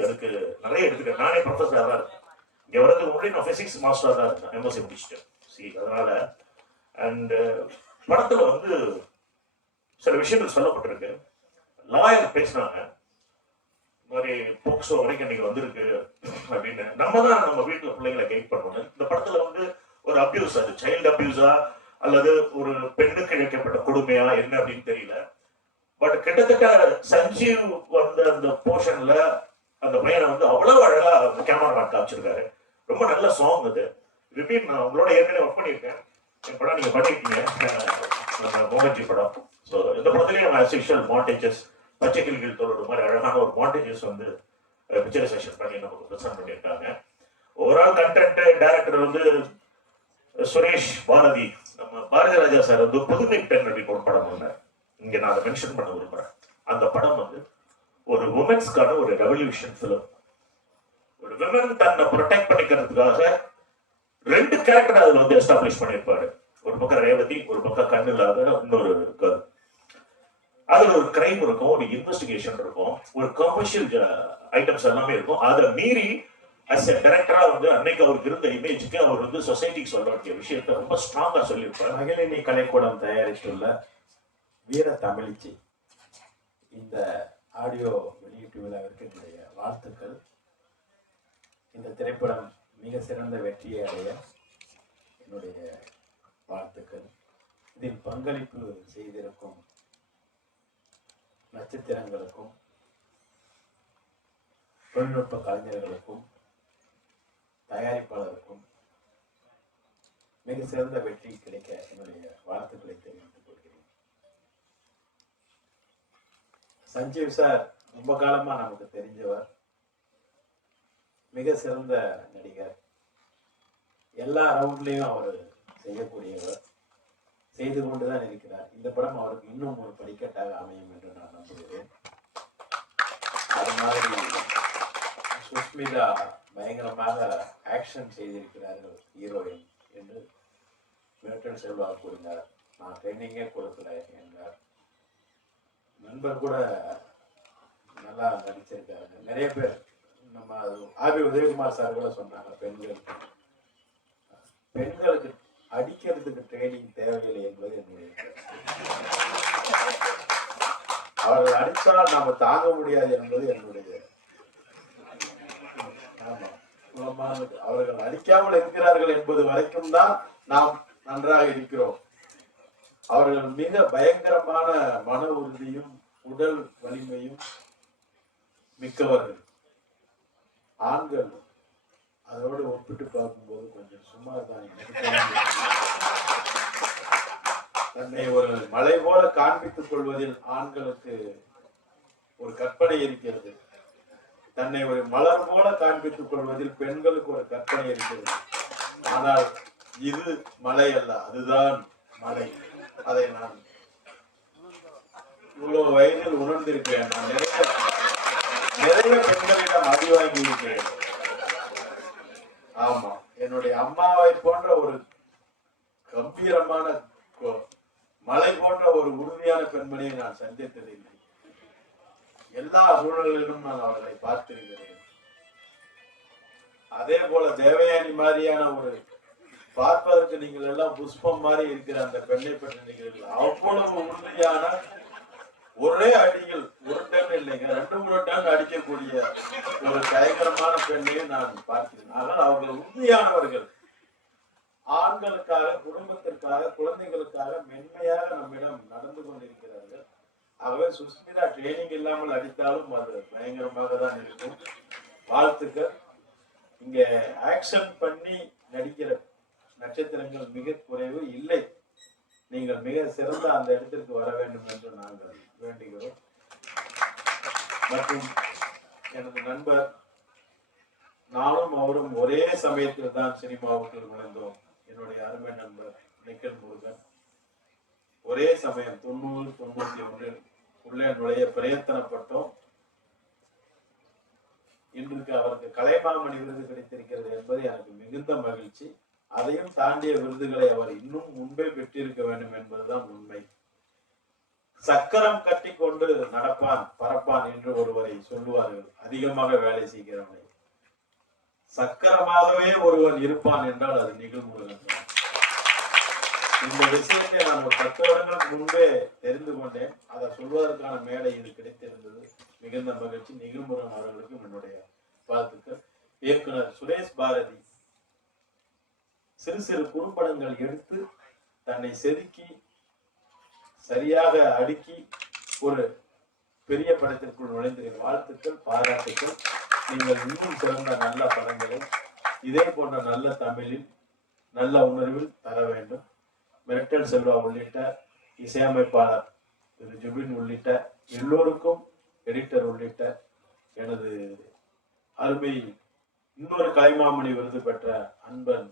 அதுக்கு நிறைய எடுத்துக்க. நானே ப்ரொஃபஸரா தான் இருக்கேன். இங்க வர்றதுக்கு முன்னாடி நான் பிசிக்ஸ் மாஸ்டரா தான் இருக்கேன், எம்எஸ்சி முடிச்சுட்டேன். அதனால அண்ட் படத்துல வந்து சில விஷயங்கள் சொல்லப்பட்டிருக்கு. லாயர் பேசினாங்க, இந்த மாதிரி போக்சோ வரைக்கும் இன்னைக்கு வந்திருக்கு அப்படின்னு. நம்ம தான் நம்ம வீட்டுல பிள்ளைங்களை கைட் பண்ணணும். இந்த படத்துல வந்து ஒரு அபியூஸ், அது சைல்டு அபியூஸா அல்லது ஒரு பெண்ணுக்கு இழைக்கப்பட்ட கொடுமையா என்ன அப்படின்னு தெரியல. பட் கிட்டத்தட்ட சஞ்சீவ் வந்த அந்த போர்ஷன்ல அந்த பையனை வந்து அவ்வளவு அழகா கேமராமேன் காமிச்சிருக்காரு. ரொம்ப நல்ல சாங் அது. ரிப்பீட், நான் உங்களோட ஏற்கனவே ஒர்க் பண்ணியிருக்கேன். என் படம் நீங்க பண்ணிருக்கீங்க, நம்ம மோகன்ஜி படம். ஸோ இந்த படத்துலேயும் ஆஸ்யூஷுவல் மாண்டேஜஸ், பச்சை கிளிகள் தோழோட மாதிரி அழகான ஒரு மாண்டேஜஸ் வந்து பிக்சரைசேஷன் பண்ணி நமக்கு ப்ரெசென்ட் பண்ணியிருக்காங்க. ஓவரால் கண்டென்ட் டைரக்டர் வந்து சுரேஷ் பாரதி. நம்ம பாரதிராஜா சார் வந்து புதுமை பெண் அப்படின்னு ஒரு படம் பண்ணார். இங்க நான் அதை மென்ஷன் பண்ண விரும்புறேன். அந்த படம் வந்து ஒரு உமன்ஸ்க்கான ஒரு ரெவல்யூஷன் ஃபிலிம். ஒரு விமன் தன்னை ப்ரொடெக்ட் பண்ணிக்கிறதுக்காக ரெண்டு கேரக்டர் அதுல வந்து எஸ்டாப்ளிஷ் பண்ணியிருப்பாரு. ஒரு பக்கம் ரேவதி, ஒரு பக்கம் கண்ணில்லாத இன்னொரு கேர்ள். அதுல ஒரு கிரைம் இருக்கும், ஒரு இன்வெஸ்டிகேஷன் இருக்கும், ஒரு கமர்ஷியல் ஐட்டம்ஸ் எல்லாமே இருக்கும். அதை மீறி அஸ் எ டைரக்டரா வந்து அன்னைக்கு அவருக்கு இருந்த இமேஜுக்கு அவர் வந்து சொசைட்டிக்கு சொல்ல வேண்டிய விஷயத்தை ரொம்ப ஸ்ட்ராங்கா சொல்லியிருப்பார். மகிழினி கலைக்கூடம் தயாரித்துள்ள வீர தமிழிச்சி இந்த ஆடியோ வெளியீட்டு விழாவிற்கு என்னுடைய வாழ்த்துக்கள். இந்த திரைப்படம் மிக சிறந்த வெற்றியை அடைய என்னுடைய வாழ்த்துக்கள். இதில் பங்களிப்பு செய்திருக்கும் நட்சத்திரங்களுக்கும் தொழில்நுட்ப கலைஞர்களுக்கும் தயாரிப்பாளருக்கும் மிக சிறந்த வெற்றி கிடைக்க என்னுடைய வாழ்த்துக்களை தெரிவித்துக் கொள்கிறேன். சஞ்சீவ் சார் ரொம்ப காலமா நமக்கு தெரிஞ்சவர், மிக சிறந்த நடிகர், எல்லா ரவுண்ட்லையும் அவர் செய்யக்கூடியவர், செய்து கொண்டுதான் இருக்கிறார். இந்த படம் அவருக்கு இன்னும் ஒரு படிக்கட்டாக அமையும் என்று நான் நம்புகிறேன். அது மாதிரி சுஷ்மிதா பயங்கரமாக ஆக்ஷன் செய்திருக்கிறார்கள் ஹீரோயின் என்று மிரட்டல் செல்வா கூறினார். நான் ட்ரைனிங்கே கொடுக்கல என்றார். நண்பர் கூட நல்லா நடிச்சிருக்காங்க. நிறைய பேர் நம்ம ஆபி உதயகுமார் சார் கூட சொன்னாங்க, பெண்களுக்கு அடிக்கிறதுக்கு ட்ரைனிங் தேவையில்லை என்பது என்னுடைய அவர்கள் அடித்தால் நாம தாங்க முடியாது என்பது என்னுடைய. அவர்கள் அடிக்காமல் இருக்கிறார்கள் என்பது வரைக்கும் தான் நாம் நன்றாக இருக்கிறோம். அவர்கள் மிக பயங்கரமான மன உறுதியும் உடல் வலிமையும் மிக்கவர்கள். ஆண்கள் அதோடு ஒப்பிட்டு பார்க்கும்போது கொஞ்சம் சுமார் தான். தன்னை ஒரு மலை போல காண்பித்துக் கொள்வதில் ஆண்களுக்கு ஒரு கற்பனை இருக்கிறது. தன்னை ஒரு மலர் போல காண்பித்துக் கொள்வதில் பெண்களுக்கு ஒரு கற்பனை இருக்கிறது. ஆனால் இது மலை அல்ல, அதுதான் மலை. அதை நான் இவ்வளவு வயதில் உணர்ந்திருக்கிறேன். நான் நிறைய பெண்களிடம் அடி வாங்கி இருக்கிறேன். ஆமா, என்னுடைய அம்மாவை போன்ற ஒரு கம்பீரமான மலை போன்ற ஒரு உறுதியான பெண்மணியை நான் சந்தித்ததில்லை. எல்லா சூழலிலும் நான் அவர்களை பார்த்திருக்கிறேன். அதே போல தேவயானி மாதிரியான ஒரு பார்ப்பதற்கு நீங்கள் எல்லாம் புஷ்பம் மாதிரி இருக்கிற அந்த பெண்ணை பற்றி நினைக்கிறீர்கள். அவ்வளவு உறுதியான, ஒரே அடியில் 1 டன் இல்லைங்க 2-3 டன் அடிக்கக்கூடிய ஒரு பயங்கரமான பெண்ணையும் நான் பார்க்கிறேன். ஆனால் அவர்கள் உறுதியானவர்கள். ஆண்களுக்காக, குடும்பத்திற்காக, குழந்தைகளுக்காக மென்மையாக நம்மிடம் நடந்து கொண்டிருக்கிறார்கள். ஆகவே சுஸ்மிதா ட்ரைனிங் இல்லாமல் அடித்தாலும் அது பயங்கரமாக தான் இருக்கும். வாழ்த்துக்கள். இங்க ஆக்ஷன் பண்ணி நடிக்கிற நட்சத்திரங்கள் மிக குறைவு இல்லை. நீங்கள் மிக சிறந்த அந்த இடத்திற்கு வர வேண்டும் என்று நாங்கள் வேண்டுகிறோம். மற்றும் எனது நண்பர், நானும் அவரும் ஒரே சமயத்தில் தான் சினிமாவுக்கு நுழைந்தோம். என்னுடைய அருமை நண்பர் நிக்கில் முருகன் ஒரே சமயம் 90-91 உள்ளே நுழைய பிரயத்தனப்பட்டோம். இன்றைக்கு அவருக்கு கலைமாமணி விருது கிடைத்திருக்கிறது என்பது எனக்கு மிகுந்த மகிழ்ச்சி. அதையும் தாண்டிய விருதுகளை அவர் இன்னும் முன்பே பெற்றிருக்க வேண்டும் என்பதுதான் உண்மை. சக்கரம் கட்டி கொண்டு நடப்பான் பறப்பான் என்று ஒருவரை சொல்லுவார்கள், அதிகமாக வேலை செய்கிறவனை. சக்கரமாகவே ஒருவன் இருப்பான் என்றால் அது நிகழ்முருகன். இந்த விஷயத்தை நான் ஒரு 10 வருடங்களுக்கு முன்பே தெரிந்து கொண்டேன். அதை சொல்வதற்கான மேடை இது கிடைத்திருந்தது. மிகுந்த மகிழ்ச்சி. நிகழ்முருகன் அவர்களுக்கும் என்னுடைய வாழ்த்துக்கள். இயக்குனர் சுரேஷ் பாரதி சிறு சிறு குறும்படங்கள் எடுத்து தன்னை செதுக்கி சரியாக அடுக்கி ஒரு பெரிய படத்திற்குள் நுழைந்திருக்கிற வாழ்த்துக்கள், பாராட்டுக்கள். நீங்கள் இன்னும் சிறந்த நல்ல படங்களை இதே போன்ற நல்ல தமிழில் நல்ல உணர்வில் தர வேண்டும். மிரட்டல் செல்வா உள்ளிட்ட இசையமைப்பாளர் திரு ஜுபின் உள்ளிட்ட எல்லோருக்கும், எடிட்டர் உள்ளிட்ட எனது அருமை இன்னொரு கலைமாமணி விருது பெற்ற அன்பன்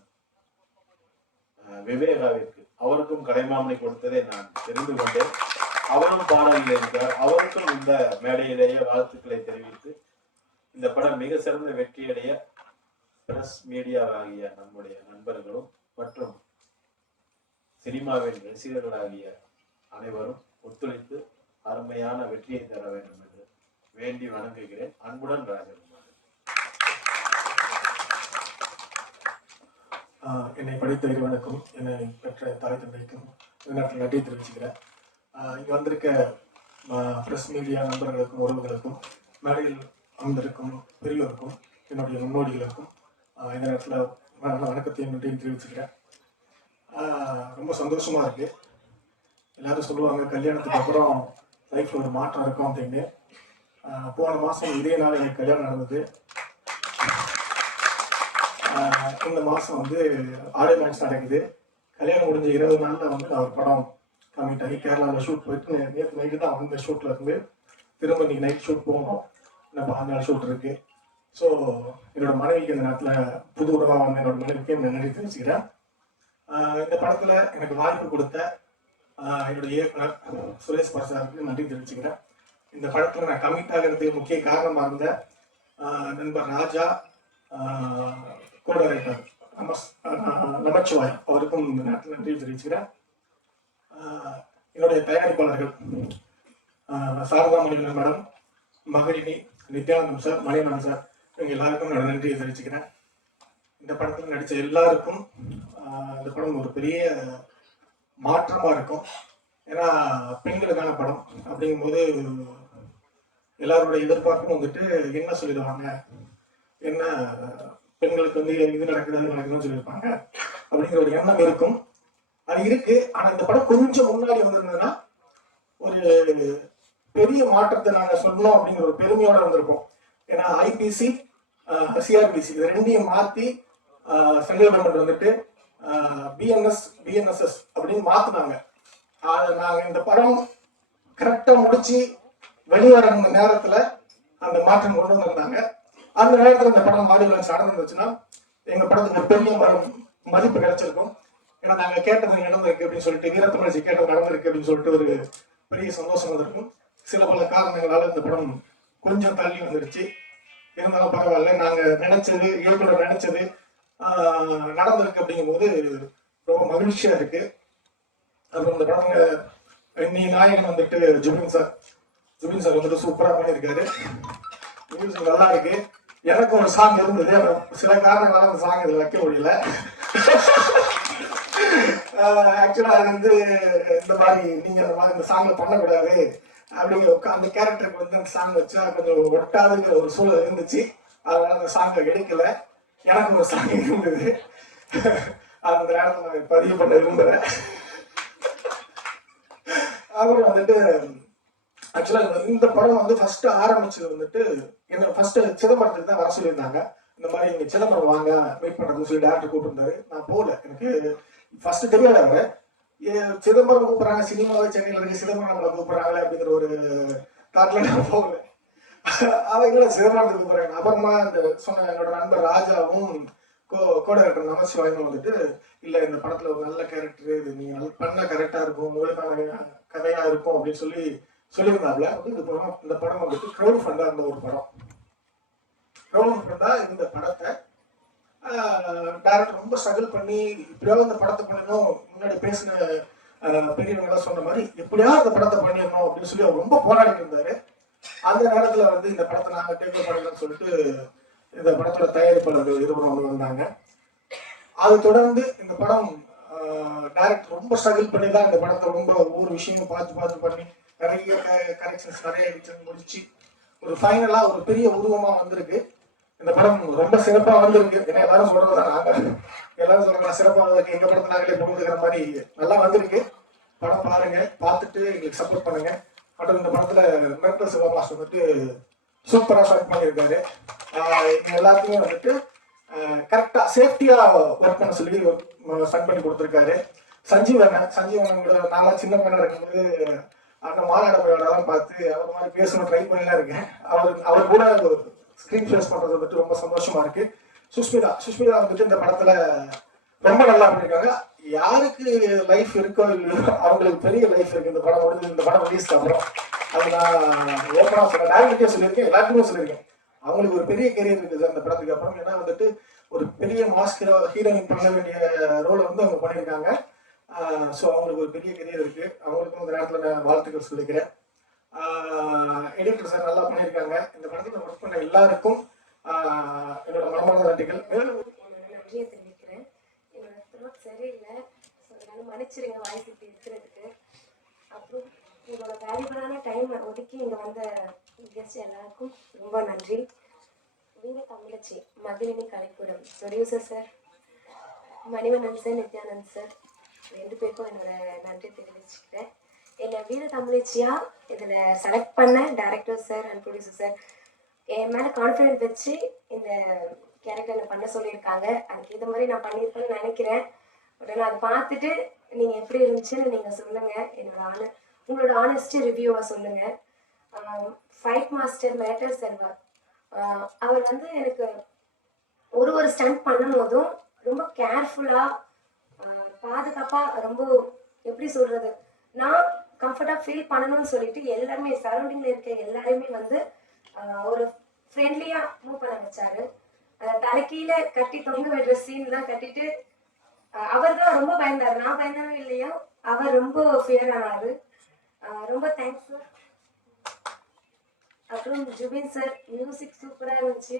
விவேகாவிற்கு, அவருக்கும் கலைமாமணி கொடுத்ததை நான் தெரிந்து கொண்டேன். அவரும் பாடலில் இருக்கிறார். அவருக்கும் இந்த மேடையிலேயே வாழ்த்துக்களை தெரிவித்து இந்த படம் மிக சிறந்த வெற்றியடைய பிரஸ் மீடியா ஆகிய நம்முடைய நண்பர்களும் மற்றும் சினிமாவின் ரசிகர்களாகிய அனைவரும் ஒத்துழைத்து அருமையான வெற்றியை தர வேண்டும் என்று வேண்டி வணங்குகிறேன். அன்புடன் ராஜகுமார். என்னை படித்த இறைவனுக்கும் என்னை பெற்ற தாய் தந்தைக்கும் நேரத்தில் நன்றி தெரிவிச்சுக்கிறேன். இங்கே வந்திருக்க பிரஸ் மீடியா நண்பர்களுக்கும் உறவுகளுக்கும் மேடையில் அமர்ந்திருக்கும் பெரியோருக்கும் என்னுடைய முன்னோடிகளுக்கும் இந்த நேரத்தில் வணக்கத்தையும் நன்றியும் தெரிவிச்சுக்கிறேன். ரொம்ப சந்தோஷமா இருக்கு. எல்லாரும் சொல்லுவாங்க கல்யாணத்துக்கு அப்புறம் லைஃப்ல ஒரு மாற்றம் இருக்கும் அப்படின்னு. போன மாதம் இதே நாள் எனக்கு கல்யாணம் நடந்தது. இந்த மாதம் வந்து ஆடியோ லான்ச் நடக்குது. கல்யாணம் முடிஞ்ச 20 நாளில் வந்து நான் ஒரு படம் கமிட் ஆகி கேரளாவில் ஷூட் போயிட்டு நேற்று நைட்டு தான் வந்து ஷூட்டில் இருந்து திரும்ப இன்னைக்கு நைட் ஷூட் போகணும். இன்னும் 5 நாள் ஷூட் இருக்கு. ஸோ என்னோட மனைவிக்கு இந்த நேரத்தில் புது உறவாக வந்து என்னோட மனைவிக்கு நன்றி தெரிவிச்சுக்கிறேன். இந்த படத்தில் எனக்கு வாய்ப்பு கொடுத்த என்னுடைய இயக்குனர் சுரேஷ் பாசாருக்கு நன்றி தெரிவிச்சுக்கிறேன். இந்த படத்தில் நான் கமிட் ஆகிறதுக்கு முக்கிய காரணமாக இருந்த நண்பர் ராஜா, கோடைரக்டர் நமச்சிவாய், அவருக்கும் இந்த நேரத்தில் நன்றி தெரிவிச்சுக்கிறேன். என்னுடைய தயாரிப்பாளர்கள் Sharada Manikandan madam, Magalini, Nithyanandam sir, Maniyanan sir, இவங்க எல்லாருக்கும் என்னோட நன்றியை தெரிவிச்சுக்கிறேன். இந்த படத்தில் நடித்த எல்லாருக்கும் இந்த படம் ஒரு பெரிய மாற்றமாக இருக்கும். ஏன்னா பெண்களுக்கான படம் அப்படிங்கும்போது எல்லாருடைய எதிர்பார்ப்பும் வந்துட்டு என்ன சொல்லிடுவாங்க, என்ன பெண்களுக்கு வந்து இது நடக்குதுன்னு சொல்லியிருப்பாங்க அப்படிங்கிற ஒரு எண்ணம் இருக்கும். அது இருக்கு. ஆனால் இந்த படம் கொஞ்சம் முன்னாடி வந்திருந்ததுன்னா ஒரு பெரிய மாற்றத்தை நாங்கள் சொல்லணும் அப்படிங்கிற ஒரு பெருமையோட வந்திருக்கோம். ஏன்னா ஐபிசி, சிஆர்பிசி இது ரெண்டையும் மாற்றி சென்ட்ரல் கவர்மெண்ட் வந்துட்டு பிஎன்எஸ்எஸ் அப்படின்னு மாற்றினாங்க. நாங்கள் இந்த படம் கரெக்டாக முடிச்சு வெளிவர நேரத்தில் அந்த மாற்றம் கொண்டு வந்திருந்தாங்க. அந்த நேரத்தில் இந்த படம் ஆடியோ லான்ச் நடந்துருந்துச்சுன்னா எங்க படத்துக்கு ஒரு பெரிய மதிப்பு கிடைச்சிருக்கும். ஏன்னா நாங்கள் கேட்டது நடந்திருக்கு அப்படின்னு சொல்லிட்டு, வீரத்தமிழச்சி கேட்டது நடந்திருக்கு அப்படின்னு சொல்லிட்டு ஒரு பெரிய சந்தோஷம் வந்திருக்கும். சில பல காரணங்களால இந்த படம் கொஞ்சம் தள்ளி வந்துடுச்சு. இருந்தாலும் பரவாயில்ல, நாங்கள் நினைச்சது, இயக்குனர் நினைச்சது நடந்திருக்கு அப்படிங்கும்போது ரொம்ப மகிழ்ச்சியா இருக்கு. அப்புறம் இந்த படத்துல நீ நாயகன் வந்துட்டு ஜுபின் சார் வந்துட்டு சூப்பரா பண்ணியிருக்காரு. மியூசிக் நல்லா இருக்கு. எனக்கு ஒரு சாங் இருந்தது, சில காரணங்களால அந்த சாங் இதில் வைக்க முடியல. ஆக்சுவலா அது வந்து இந்த மாதிரி நீங்க இந்த சாங்ல பண்ணக்கூடாது அப்படிங்கிற அந்த கேரக்டருக்கு வந்து அந்த சாங் வச்சா கொஞ்சம் ஒட்டாதுங்கிற ஒரு சூழல் இருந்துச்சு. அதனால அந்த சாங்கை எடுக்கல. எனக்கு ஒரு சாங் இருந்தது, அந்த நேரத்தில் நான் பதிவு பண்ண விரும்புகிறேன். அப்புறம் வந்துட்டு ஆக்சுவலா இந்த படம் வந்து ஃபர்ஸ்ட் ஆரம்பிச்சது வந்துட்டு என்ன ஃபர்ஸ்ட் சிதம்பரத்துக்கு தான் வர சொல்லியிருந்தாங்க. இந்த மாதிரி இங்க சிதம்பரம் வாங்க வெயிட் பண்றதுன்னு சொல்லி டேரக்டர் கூப்பிட்டுருந்தாரு. நான் போகல, எனக்கு ஃபர்ஸ்ட் தெரியாத அவரை. சிதம்பரம் கூப்பிடுறாங்க, சினிமாவே சென்னையில் இருக்கு, சிதம்பரம் நம்மளை கூப்பிடுறாங்களே அப்படிங்கிற ஒரு தாட்ல நான் போகல. அவங்க சிதம்பரத்துக்கு கூப்பிடுறாங்க. அப்புறமா இந்த சொன்ன என்னோட நண்பர் ராஜாவும் கோடைரக்டர் நமசிவாயும் வந்துட்டு இல்லை இந்த படத்துல ஒரு நல்ல கேரக்டர், இது நீங்க பண்ண கரெக்டா இருக்கும், உங்களுக்கான கதையா இருக்கும் அப்படின்னு சொல்லியிருந்தாப்புல. இந்த படம் வந்துட்டு க்ரௌட் ஃபண்டா இருந்த ஒரு படம். க்ரௌட் ஃபண்டா இந்த படத்தை டைரக்டர் ரொம்ப ஸ்ட்ரகிள் பண்ணி இப்படியாவது இந்த படத்தை பண்ணணும், முன்னாடி பேசின பெரியவங்க சொன்ன மாதிரி எப்படியாவது இந்த படத்தை பண்ணிடணும் அப்படின்னு சொல்லி அவர் ரொம்ப போராடிட்டு இருந்தாரு. அந்த நேரத்துல வந்து இந்த படத்தை நாங்க டேக் பண்ணலாம்னு சொல்லிட்டு இந்த படத்தோட தயாரிப்பாளர் இருவரும் வந்து வந்தாங்க. அதை தொடர்ந்து இந்த படம் டைரக்டர் ரொம்ப ஸ்ட்ரகிள் பண்ணி தான் இந்த படத்தை ரொம்ப ஒவ்வொரு விஷயமும் பார்த்து பண்ணி நிறைய கரெக்ஷன்ஸ் நிறைய எடிஷன் முடிச்சு ஒரு ஃபைனலா ஒரு பெரிய உருவமா வந்திருக்கு. இந்த படம் ரொம்ப சிறப்பா வந்திருக்கு. ஏன்னா எல்லாரும் சொல்றதுதான், நாங்க எல்லாரும் சொல்றாங்க சிறப்பா இருக்கு, எங்க படத்தை நாங்களே புரிஞ்சுக்கிற மாதிரி நல்லா வந்திருக்கு. படம் பாருங்க, பார்த்துட்டு எங்களுக்கு சப்போர்ட் பண்ணுங்க. மற்றும் இந்த படத்துல மெர்டல் சிவகாஸ் வந்துட்டு சூப்பரா ஷாட் பண்ணியிருக்காரு. எல்லாத்துக்குமே வந்துட்டு கரெக்டா சேஃப்டியா ஒர்க் பண்ண சொல்லி ஸ்டண்ட் பண்ணி கொடுத்துருக்காரு. சஞ்சீவன் நாளா சின்ன பையனா இருக்கும்போது அந்த மாநாடு போயோடலாம் பார்த்து அவர் மாதிரி பேசணும் ட்ரை பண்ணிலாம் இருக்கேன். அவர் கூட ஸ்கிரீன் ஃபேஸ் பண்றது வந்துட்டு ரொம்ப சந்தோஷமா இருக்கு. சுஷ்மிதா வந்துட்டு இந்த படத்துல ரொம்ப நல்லா பண்ணிருக்காங்க. யாருக்கு லைஃப் இருக்கோ இல்லையோ அவங்களுக்கு பெரிய லைஃப் இருக்கு இந்த படம் முடிஞ்சு, இந்த படம் ரிலீஸ்க்கு அப்புறம். அது நான் ஓப்பனா சொல்றேன், டேரக்டே சொல்லியிருக்கேன், எல்லாருக்குமே சொல்லியிருக்கேன். அவங்களுக்கு ஒரு பெரிய கெரியர் இருக்குது அந்த படத்துக்கு அப்புறம். ஏன்னா வந்துட்டு ஒரு பெரிய மாஸ் ஹீரோயின் பண்ண வேண்டிய ரோலை வந்து அவங்க பண்ணியிருக்காங்க. ஸோ அவங்களுக்கு ஒரு பெரிய கெரியர் இருக்கு. அவங்களுக்கும் இந்த நேரத்தில் நான் வாழ்த்துக்கள் சொல்லிக்கிறேன். எடிட்டர் சார் நல்லா பண்ணியிருக்காங்க. இந்த படத்தில் ஒர்க் பண்ண எல்லாருக்கும் என்னோட மனமார்ந்த நன்றிகள். நன்றியை தெரிவிக்கிறேன். என்னோட த்ரோட் சரியில்லை, அதனால மன்னிச்சிருங்க வாய்ஸ் இப்படி இருக்கிறதுக்கு. அப்புறம் உங்களோட வேல்யூபிளான டைம் ஒதுக்கி இங்கே வந்த கெஸ்ட் எல்லாருக்கும் ரொம்ப நன்றி. Veera Tamizhachi, Magizhini Kalaipuram, producer sir, Manivannan sir, Nithyanand sir, 2 பேருக்கும் என்னோட நன்றி தெரிவிச்சுக்கிறேன். என்னை வீர தமிழச்சியா இதில் செலக்ட் பண்ண director sir and producer sir என் மேலே கான்ஃபிடென்ட் வச்சு இந்த கேரக்டர் பண்ண சொல்லியிருக்காங்க. அதுக்கு இது மாதிரி நான் பண்ணியிருப்பேன்னு நினைக்கிறேன். பட் நான் அதை பார்த்துட்டு நீங்கள் எப்படி இருந்துச்சுன்னு நீங்கள் சொல்லுங்கள். உங்களோட ஆனஸ்ட் ரிவ்யூவை சொல்லுங்கள். ஃபைட் மாஸ்டர் மேட்டர் செல்வர் அவர் வந்து எனக்கு ஒரு ஸ்டண்ட் பண்ணும் போதும் ரொம்ப கேர்ஃபுல்லாக பாதுகாப்பாக, ரொம்ப எப்படி சொல்கிறது, நான் கம்ஃபர்ட்டாக ஃபீல் பண்ணணும்னு சொல்லிட்டு எல்லாருமே சரௌண்டிங்கில் இருக்க எல்லாருமே வந்து ஒரு ஃப்ரெண்ட்லியாக மூவ் பண்ண வச்சாரு. தலைக்கீழ கட்டி தொங்க விடுற சீன்லாம் கட்டிட்டு அவர் தான் ரொம்ப பயந்தார். நான் பயந்தாலும் இல்லையா, அவர் ரொம்ப ஃபியர் ஆனாரு. ரொம்ப தேங்க்ஸ் சார். அப்புறம் ஜுபின் சார் மியூசிக் சூப்பராக இருந்துச்சு.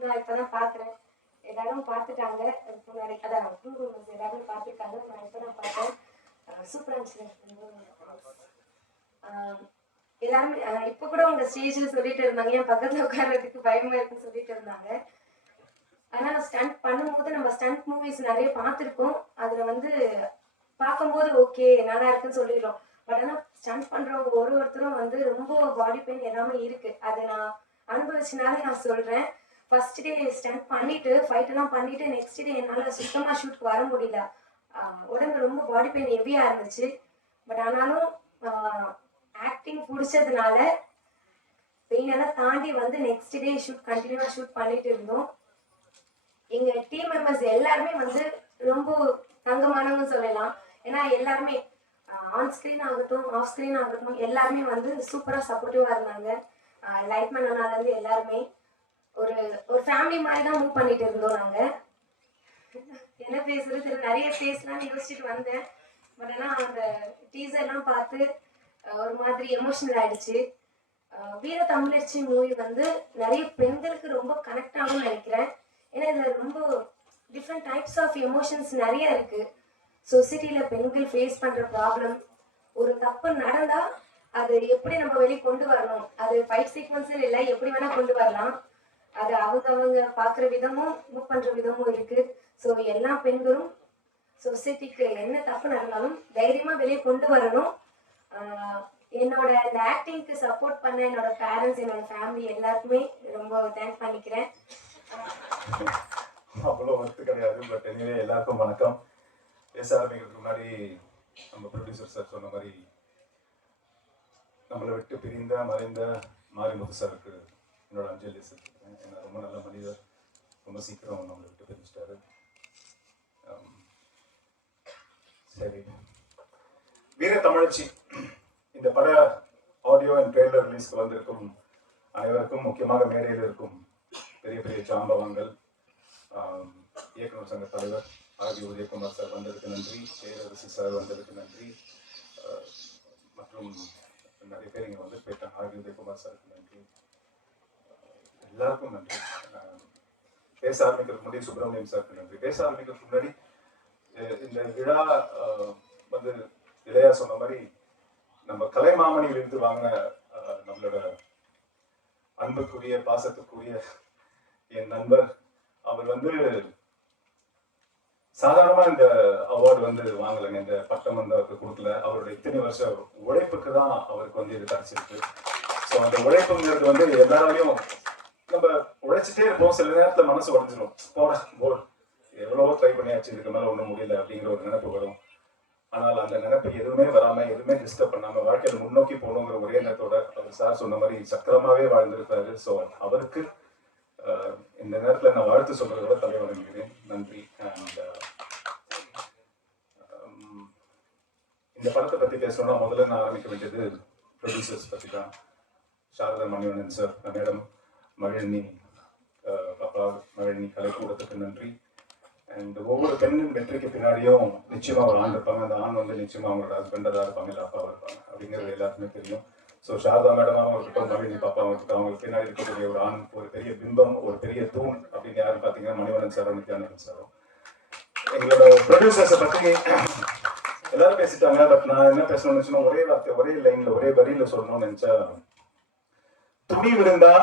நான் இப்போ தான் பார்க்குறேன், எல்லாரும் பார்த்துட்டாங்க. முன்னாடி அதான் எல்லாரும் பார்த்துருக்காங்க, நான் இப்போ தான் பார்த்தேன். சூப்பராக இருந்துச்சு. எல்லாருமே இப்போ கூட உங்க ஸ்டேஜில் சொல்லிட்டு இருந்தாங்க, என் பக்கத்தில் உட்கார்றதுக்கு பயமா இருக்குன்னு சொல்லிட்டு இருந்தாங்க. ஆனால் ஸ்டண்ட் பண்ணும்போது நம்ம ஸ்டண்ட் மூவிஸ் நிறைய பார்த்துருக்கோம். அதில் வந்து பார்க்கும்போது ஓகே நல்லா இருக்குன்னு சொல்லிடுறோம். பட் ஆனால் ஸ்டண்ட் பண்ணுறவங்க ஒருத்தரும் வந்து ரொம்ப பாடி பெயின் எல்லாமே இருக்கு. அதை நான் அனுபவிச்சனால நான் சொல்கிறேன். ஃபர்ஸ்ட் டே ஸ்டண்ட் பண்ணிட்டு ஃபைட்டெல்லாம் பண்ணிட்டு நெக்ஸ்ட் டே என்னால் சுத்தமாக ஷூட்க்கு வர முடியல. உடம்பு ரொம்ப பாடி பெயின் ஹெவியாக இருந்துச்சு. பட் ஆனாலும் ஆக்டிங் பிடிச்சதுனால பெயின் எல்லாம் தாண்டி வந்து நெக்ஸ்ட் டே கண்டினியூவா ஷூட் பண்ணிட்டு இருந்தோம். எங்க டீம் மெம்பர்ஸ் எல்லாருமே வந்து ரொம்ப தங்கமானவங்க சொல்லலாம். ஏன்னா எல்லாருமே ஆன் ஸ்கிரீன் ஆகட்டும் ஆஃப் ஸ்கிரீன் ஆகட்டும் எல்லாருமே வந்து சூப்பரா சப்போர்ட்டிவா இருந்தாங்க. லைட்மேன் அண்ணால இருந்து எல்லாருமே ஒரு ஒரு ஃபேமிலி மாதிரி தான் மூவ் பண்ணிட்டு இருந்தோம். நாங்க என்ன பேசுறது நிறைய பேசலாம்னு யோசிச்சுட்டு வந்தேன். பட் ஆனா அந்த டீசர் எல்லாம் பார்த்து ஒரு மாதிரி எமோஷனல் ஆயிடுச்சு. வீர தமிழச்சி மூவி வந்து நிறைய பெண்களுக்கு ரொம்ப கனெக்ட் ஆகும்னு நினைக்கிறேன். ஏன்னா இதுல ரொம்ப டிஃப்ரெண்ட் டைப்ஸ் ஆஃப் எமோஷன்ஸ் நிறைய இருக்கு. சொசைட்டில பெண்கள் ஃபேஸ் பண்ற ப்ராப்ளம், ஒரு தப்பு நடந்தா அது எப்படி நம்ம வெளியே கொண்டு வரணும், அது ஃபைட் சீக்வன்ஸ் இல்லை எப்படி வேணா கொண்டு வரலாம். அது அவங்க பாக்குற விதமும் மூவ் பண்ற விதமும் இருக்கு. ஸோ எல்லா பெண்களும் சொசைட்டிக்கு என்ன தப்பு நடந்தாலும் தைரியமா வெளியே கொண்டு வரணும். என்னோட இந்த ஆக்டிங்க்கு சப்போர்ட் பண்ண என்னோட பேரண்ட்ஸ், என்னோட ஃபேமிலி எல்லாருக்குமே ரொம்ப தேங்க் பண்ணிக்கிறேன். அவ்வளோ ஒர்த்து கிடையாது. பட் எனிவே எல்லாருக்கும் வணக்கம். ஆரம்பிக்கிறதுக்கு முன்னாடி நம்ம ப்ரொடியூசர் சார் சொன்ன மாதிரி நம்மளை விட்டு பிரிந்த மறைந்த மாரிமுத்து சாருக்கு என்னோட அஞ்சலி செலுத்துக்கிறேன். ஏன்னா ரொம்ப நல்ல மனிதர், ரொம்ப சீக்கிரம் நம்மளை விட்டு பிரிஞ்சிட்டாரு. சரி, வீர தமிழச்சி இந்த பட ஆடியோ அண்ட் ட்ரெய்லர் ரிலீஸ்க்கு வந்திருக்கும் அனைவருக்கும், முக்கியமாக மேடையில் இருக்கும் பெரிய பெரிய ஜாம்பவான்கள், இயக்குனர் சங்க தலைவர் ஆர்வி உதயகுமார் சார் வந்ததுக்கு நன்றி, பேரரசு சார் வந்ததுக்கு நன்றி, மற்றும் நிறைய பேர் இங்கே வந்து போயிட்டாங்க. ஆர்வி உதயகுமார் சாருக்கு நன்றி, எல்லாருக்கும் நன்றி. பேச ஆரம்பிக்கிறதுக்கு முன்னாடி சுப்பிரமணியம் சாருக்கு நன்றி. பேச ஆரம்பிக்கிறதுக்கு முன்னாடி இந்த விழா வந்து இளையா சொன்ன மாதிரி நம்ம கலைமாமணியிலிருந்து வாங்கின நம்மளோட அன்புக்குரிய பாசத்துக்குரிய என் நண்பர், அவர் வந்து சாதாரணமா இந்த அவார்டு வந்து வாங்கலைங்க, இந்த பட்டம் வந்து அவருக்கு கொடுக்கல. அவரோட இத்தனை வருஷம் உழைப்புக்கு தான் அவருக்கு வந்து இது கிடைச்சிருக்கு. ஸோ அந்த உழைப்புங்கிறது வந்து எல்லாராலையும் நம்ம உழைச்சிட்டே இருப்போம், சில நேரத்துல மனசு உடஞ்சிடும், போர் எவ்வளவோ ட்ரை பண்ணியாச்சு, இதுக்கு மேல ஒன்றும் முடியல அப்படிங்கிற ஒரு நினைப்பு வரும். ஆனால் அந்த நினைப்பு எதுவுமே வராம, எதுவுமே டிஸ்டர்ப் பண்ணாம வாழ்க்கையில முன்னோக்கி போகணுங்கிற ஒரே நேரத்தோட அவர் சார் சொன்ன மாதிரி சக்கரமாவே வாழ்ந்திருக்காரு. ஸோ அவருக்கு இந்த நேரத்துல நான் வாழ்த்து சொல்றதோட தலை வணங்குகிறேன். நன்றி. இந்த படத்தை பத்தி பேசணும்னா முதல்ல நான் ஆரம்பிக்க வேண்டியது ப்ரொடியூசர்ஸ் பத்தி தான். சாரதா மணிவண்ணன் சார், மேடம், மகிழினி பாப்பா, மகிழினி கலைக்கூடத்துக்கு நன்றி. அண்ட் ஒவ்வொரு பெண்ணின் வெற்றிக்கு பின்னாடியும் நிச்சயமா ஒரு ஆண் இருப்பாங்க. அந்த ஆண் வந்து நிச்சயமா அவங்களோட ஹஸ்பண்டாக இருப்பாங்க, இல்லை அப்பாவாக இருப்பாங்க அப்படிங்கிறது எல்லாருக்குமே தெரியும். ஸோ சாரதா மேடமாகவும் இருக்கட்டும், மகிழினி பாப்பாவும் இருக்கட்டும், அவங்களுக்கு பின்னாடி இருக்கக்கூடிய ஒரு ஆண், ஒரு பெரிய பிம்பம், ஒரு பெரிய தூண் அப்படின்னு யாரும் பார்த்தீங்கன்னா மணிவண்ணன் சாரும் நித்யானந்தன் சாரும். எங்களோட ப்ரொடியூசர்ஸை பற்றி எல்லாரும் பேசிட்டாங்க. பட் நான் என்ன பேசணும்னு நினைச்சோன்னா, ஒரே வார்த்தை, ஒரே லைன்ல, ஒரே வரியில சொல்லணும்னு நினைச்சா, துணிவு இருந்தா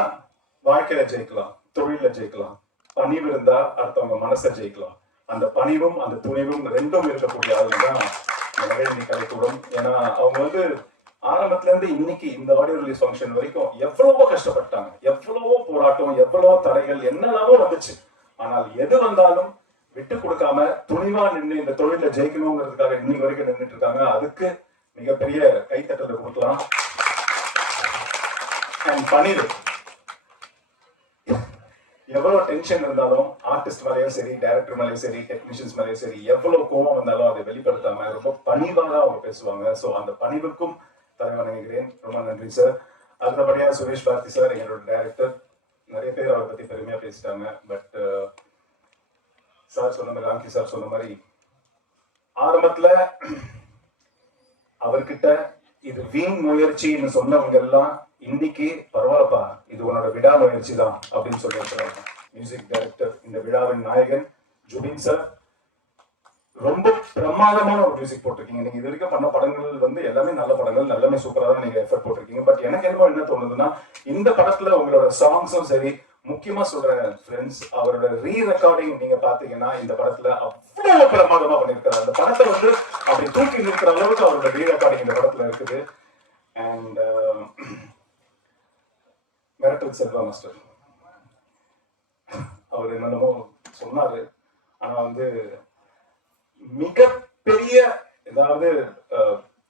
வாழ்க்கையில ஜெயிக்கலாம், தொழில ஜெயிக்கலாம். பணிவு இருந்தா அடுத்தவங்க மனசை ஜெயிக்கலாம். அந்த பணிவும் அந்த துணிவும் ரெண்டும் இருக்கக்கூடிய ஆளுங்க தான் மகிழினி கலைக்கூடம். ஏன்னா அவங்க வந்து ஆரம்பத்துல இருந்து இன்னைக்கு இந்த ஆடியோ ரிலீஸ் ஃபங்க்ஷன் வரைக்கும் எவ்வளவோ கஷ்டப்பட்டாங்க, எவ்வளவோ போராட்டம், எவ்வளவோ தடைகள், என்னெல்லாமோ வந்துச்சு. ஆனால் எது வந்தாலும் விட்டு கொடுக்காம துணிவா நின்று இந்த தொழில ஜெயிக்கணுங்கிறதுக்காக இன்னைக்கு வரைக்கும் நின்றுட்டு இருக்காங்க. அதுக்கு மிகப்பெரிய கைத்தட்டலை கொடுக்கலாம். பணிவு, எவ்வளவு டென்ஷன் இருந்தாலும் ஆர்டிஸ்ட் மேலேயும் சரி, டைரக்டர் மேலேயும் சரி, டெக்னீஷியன்ஸ் மேலேயும் சரி, எவ்வளவு கோபம் வந்தாலும் அதை வெளிப்படுத்தாம ரொம்ப பணிவாக அவங்க பேசுவாங்க. ஸோ அந்த பணிவுக்கும் தலை வணங்குகிறேன். ரொம்ப நன்றி சார். அடுத்தபடியா சுரேஷ் பாரதி சார், எங்களோட டைரக்டர். நிறைய பேர் அவரை பத்தி பெருமையா பேசிட்டாங்க. பட் சார் சொன்ன மாதிரி, ராம்கி சார் சொன்ன மாதிரி, ஆரம்பத்துல அவர்கிட்ட இது வீண் முயற்சின்னு சொன்னவங்க எல்லாம் இன்னைக்கு பரவாயில்லப்பா, இது உன்னோட விடாமுயற்சி தான் அப்படின்னு சொல்லியிருக்கிறாங்க. மியூசிக் டைரக்டர், இந்த விழாவின் நாயகன் ஜுபின் சார், ரொம்ப பிரமாதமான ஒரு மியூசிக் போட்டிருக்கீங்க. நீங்க இது வரைக்கும் பண்ண படங்கள் வந்து எல்லாமே நல்ல படங்கள், எல்லாமே சூப்பரா தான் நீங்க எஃபர்ட் போட்டிருக்கீங்க. பட் எனக்கு என்ன தோணுதுன்னா, இந்த படத்துல உங்களோட சாங்ஸும் சரி, முக்கியமா சொல்றேன் ஃப்ரெண்ட்ஸ், அவரோட ரீ ரெக்கார்டிங் நீங்க பாத்தீங்கன்னா இந்த படத்துல அவ்வளவு பிரமாதமா பண்ணிருக்காரு. அந்த படத்தை வந்து அப்படி தூக்கி நிற்கிற அளவுக்கு அவரோட ரீ ரெக்கார்டிங் இந்த படத்துல இருக்குது. அண்ட் மிரட்டல் செல்வா மாஸ்டர், அவர் என்னென்னமோ சொன்னாரு. ஆனா வந்து மிகப்பெரிய, ஏதாவது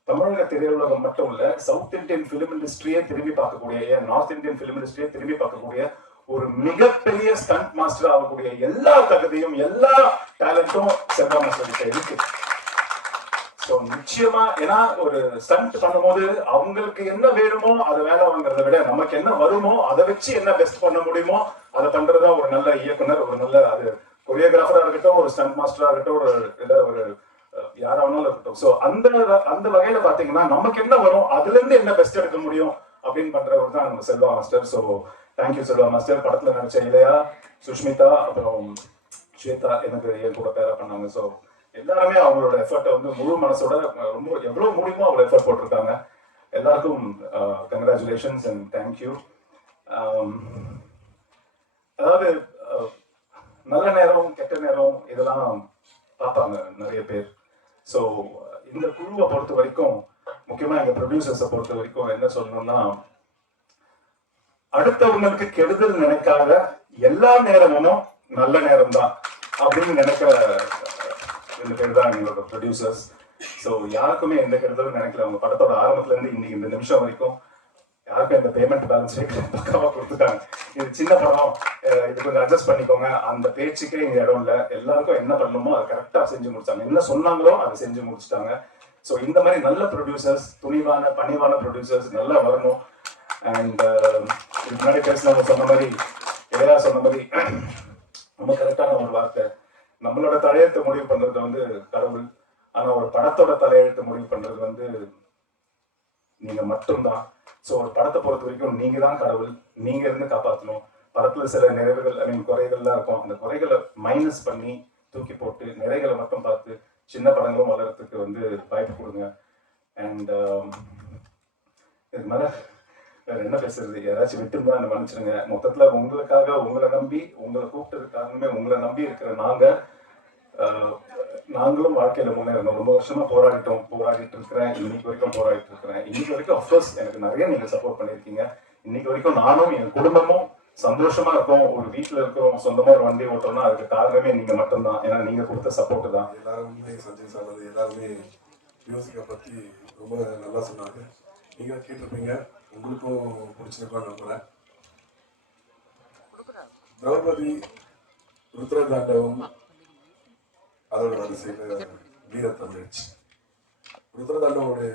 தமிழக திரையுலகம் மட்டும் இல்ல, சவுத் இந்தியன் பிலிம் இண்டஸ்ட்ரியே திரும்பி பார்க்கக்கூடிய, ஏன் நார்த் இந்தியன் பிலிம் இண்டஸ்ட்ரியே திரும்பி பார்க்கக்கூடிய ஒரு மிகப்பெரிய ஸ்டண்ட் மாஸ்டர் ஆகக்கூடிய எல்லா தகுதியும் எல்லா டேலண்டும் செல்வா மாஸ்டர் கிட்ட இருக்கு. ஸோ நிச்சயமா, ஏன்னா ஒரு ஸ்டண்ட் பண்ணும்போது அவங்களுக்கு என்ன வேணுமோ அதை வேலை வாங்குறதை விட நமக்கு என்ன வருமோ அதை வச்சு என்ன பெஸ்ட் பண்ண முடியுமோ அதை பண்றதுதான் ஒரு நல்ல இயக்குனர், ஒரு நல்ல அது கொரியோகிராஃபரா இருக்கட்டும், ஒரு ஸ்டண்ட் மாஸ்டரா இருக்கட்டும், ஒரு யாராவனாலும் இருக்கட்டும். ஸோ அந்த வகையில பாத்தீங்கன்னா நமக்கு என்ன வரும் அதுல இருந்து என்ன பெஸ்ட் எடுக்க முடியும் அப்படின்னு பண்றவர் தான் நம்ம Selva master. So thank you Selva master. படத்துல நடிச்ச இளையா, சுஷ்மிதா, அப்புறம் ஸ்வேதா எனக்கு என் கூட பேரா பண்ணாங்க. ஸோ எல்லாருமே அவங்களோட எஃபர்ட்டை வந்து முழு மனசோட ரொம்ப எவ்வளவு முடியுமோ அவ்வளோ எஃபர்ட் போட்டிருக்காங்க. எல்லாருக்கும் கங்க்ராச்சுலேஷன்ஸ் அண்ட் தேங்க்யூ. அதாவது நல்ல நேரம் கெட்ட நேரம் இதெல்லாம் பார்ப்பாங்க நிறைய பேர். ஸோ இந்த குழுவை பொறுத்த வரைக்கும், முக்கியமா எங்க ப்ரொடியூசர்ஸை பொறுத்த வரைக்கும் என்ன சொல்லணும்னா, அடுத்தவங்களுக்கு கெடுதல் நினைக்காத எல்லா நேரமும் நல்ல நேரம் தான் அப்படின்னு நினைக்கிற 2 பேர் தான் எங்களோட ப்ரொடியூசர்ஸ். ஸோ யாருக்குமே எந்த கெடுதலும் நினைக்கல. அவங்க படத்தோட ஆரம்பத்துல இருந்து இன்னைக்கு இந்த நிமிஷம் வரைக்கும் யாருக்கும் இந்த பேமெண்ட் பேலன்ஸ் பக்காவா கொடுத்துட்டாங்க. இது சின்ன படம், இது கொஞ்சம் அட்ஜஸ்ட் பண்ணிக்கோங்க, அந்த பேச்சுக்கே இங்க இடம் இல்லை. எல்லாருக்கும் என்ன பண்ணணுமோ அதை கரெக்டா செஞ்சு முடிச்சாங்க. என்ன சொன்னாங்களோ அதை செஞ்சு முடிச்சுட்டாங்க. ஸோ இந்த மாதிரி நல்ல ப்ரொடியூசர்ஸ், துணிவான பணிவான ப்ரொடியூசர்ஸ் நல்லா வரணும். அண்ட் இதுக்கு முன்னாடி பேசினவங்க சொன்ன மாதிரி, இளையா சொன்ன மாதிரி ரொம்ப கரெக்டான ஒரு வார்த்தை, நம்மளோட தலையெழுத்து முடிவு பண்றது வந்து கடவுள், ஆனா ஒரு படத்தோட தலையெழுத்து முடிவு பண்றது வந்து நீங்க மட்டும்தான். ஸோ ஒரு படத்தை பொறுத்த வரைக்கும் நீங்க தான் கடவுள், நீங்க இருந்து காப்பாற்றணும். படத்துல சில நிறைவுகள் குறைகள்லாம் இருக்கும், அந்த குறைகளை மைனஸ் பண்ணி தூக்கி போட்டு நிறைகளை மட்டும் பார்த்து சின்ன படங்களும் வளர்றதுக்கு வந்து வாய்ப்பு கொடுங்க. அண்ட் இதுக்கு மேல வேற என்ன பேசுறது, யாராச்சும் விட்டுருந்தா என்ன மன்னிச்சிருங்க. மொத்தத்துல உங்களுக்காக, உங்களை நம்பி, உங்களை கூப்பிட்டது காரணமே உங்களை நம்பி இருக்கிற நாங்களும் வாழ்க்கையில முன்னேறணும். ரொம்ப வருஷமா போராடிட்டு இருக்கிறேன், இன்னைக்கு வரைக்கும் போராடிட்டு இருக்கிறேன். இன்னைக்கு வரைக்கும் அஃப்கோர்ஸ் எனக்கு நிறைய நீங்க சப்போர்ட் பண்ணிருக்கீங்க. இன்னைக்கு வரைக்கும் நானும் என் குடும்பமும் சந்தோஷமா இருக்கோம். ஒரு வீட்டுல இருக்கிறோம், சொந்தமா ஒரு வண்டி ஓட்டோம்னா அதுக்கு காரணமே நீங்க மட்டும்தான். ஏன்னா நீங்க கொடுத்த சப்போர்ட் தான். எல்லாருமே சஞ்சய் சார் வந்து எல்லாருமே மியூசிக்கை பத்தி ரொம்ப நல்லா சொன்னாங்க. நீங்க கேட்டிருப்பீங்க, உங்களுக்கும் பிடிச்சிருக்கோன்னு நம்புறேன். திரௌபதி, ருத்ரதாண்டவம், அதோட வரிசையில் வீரத்தமிழ். ருத்ரதாண்டவோடைய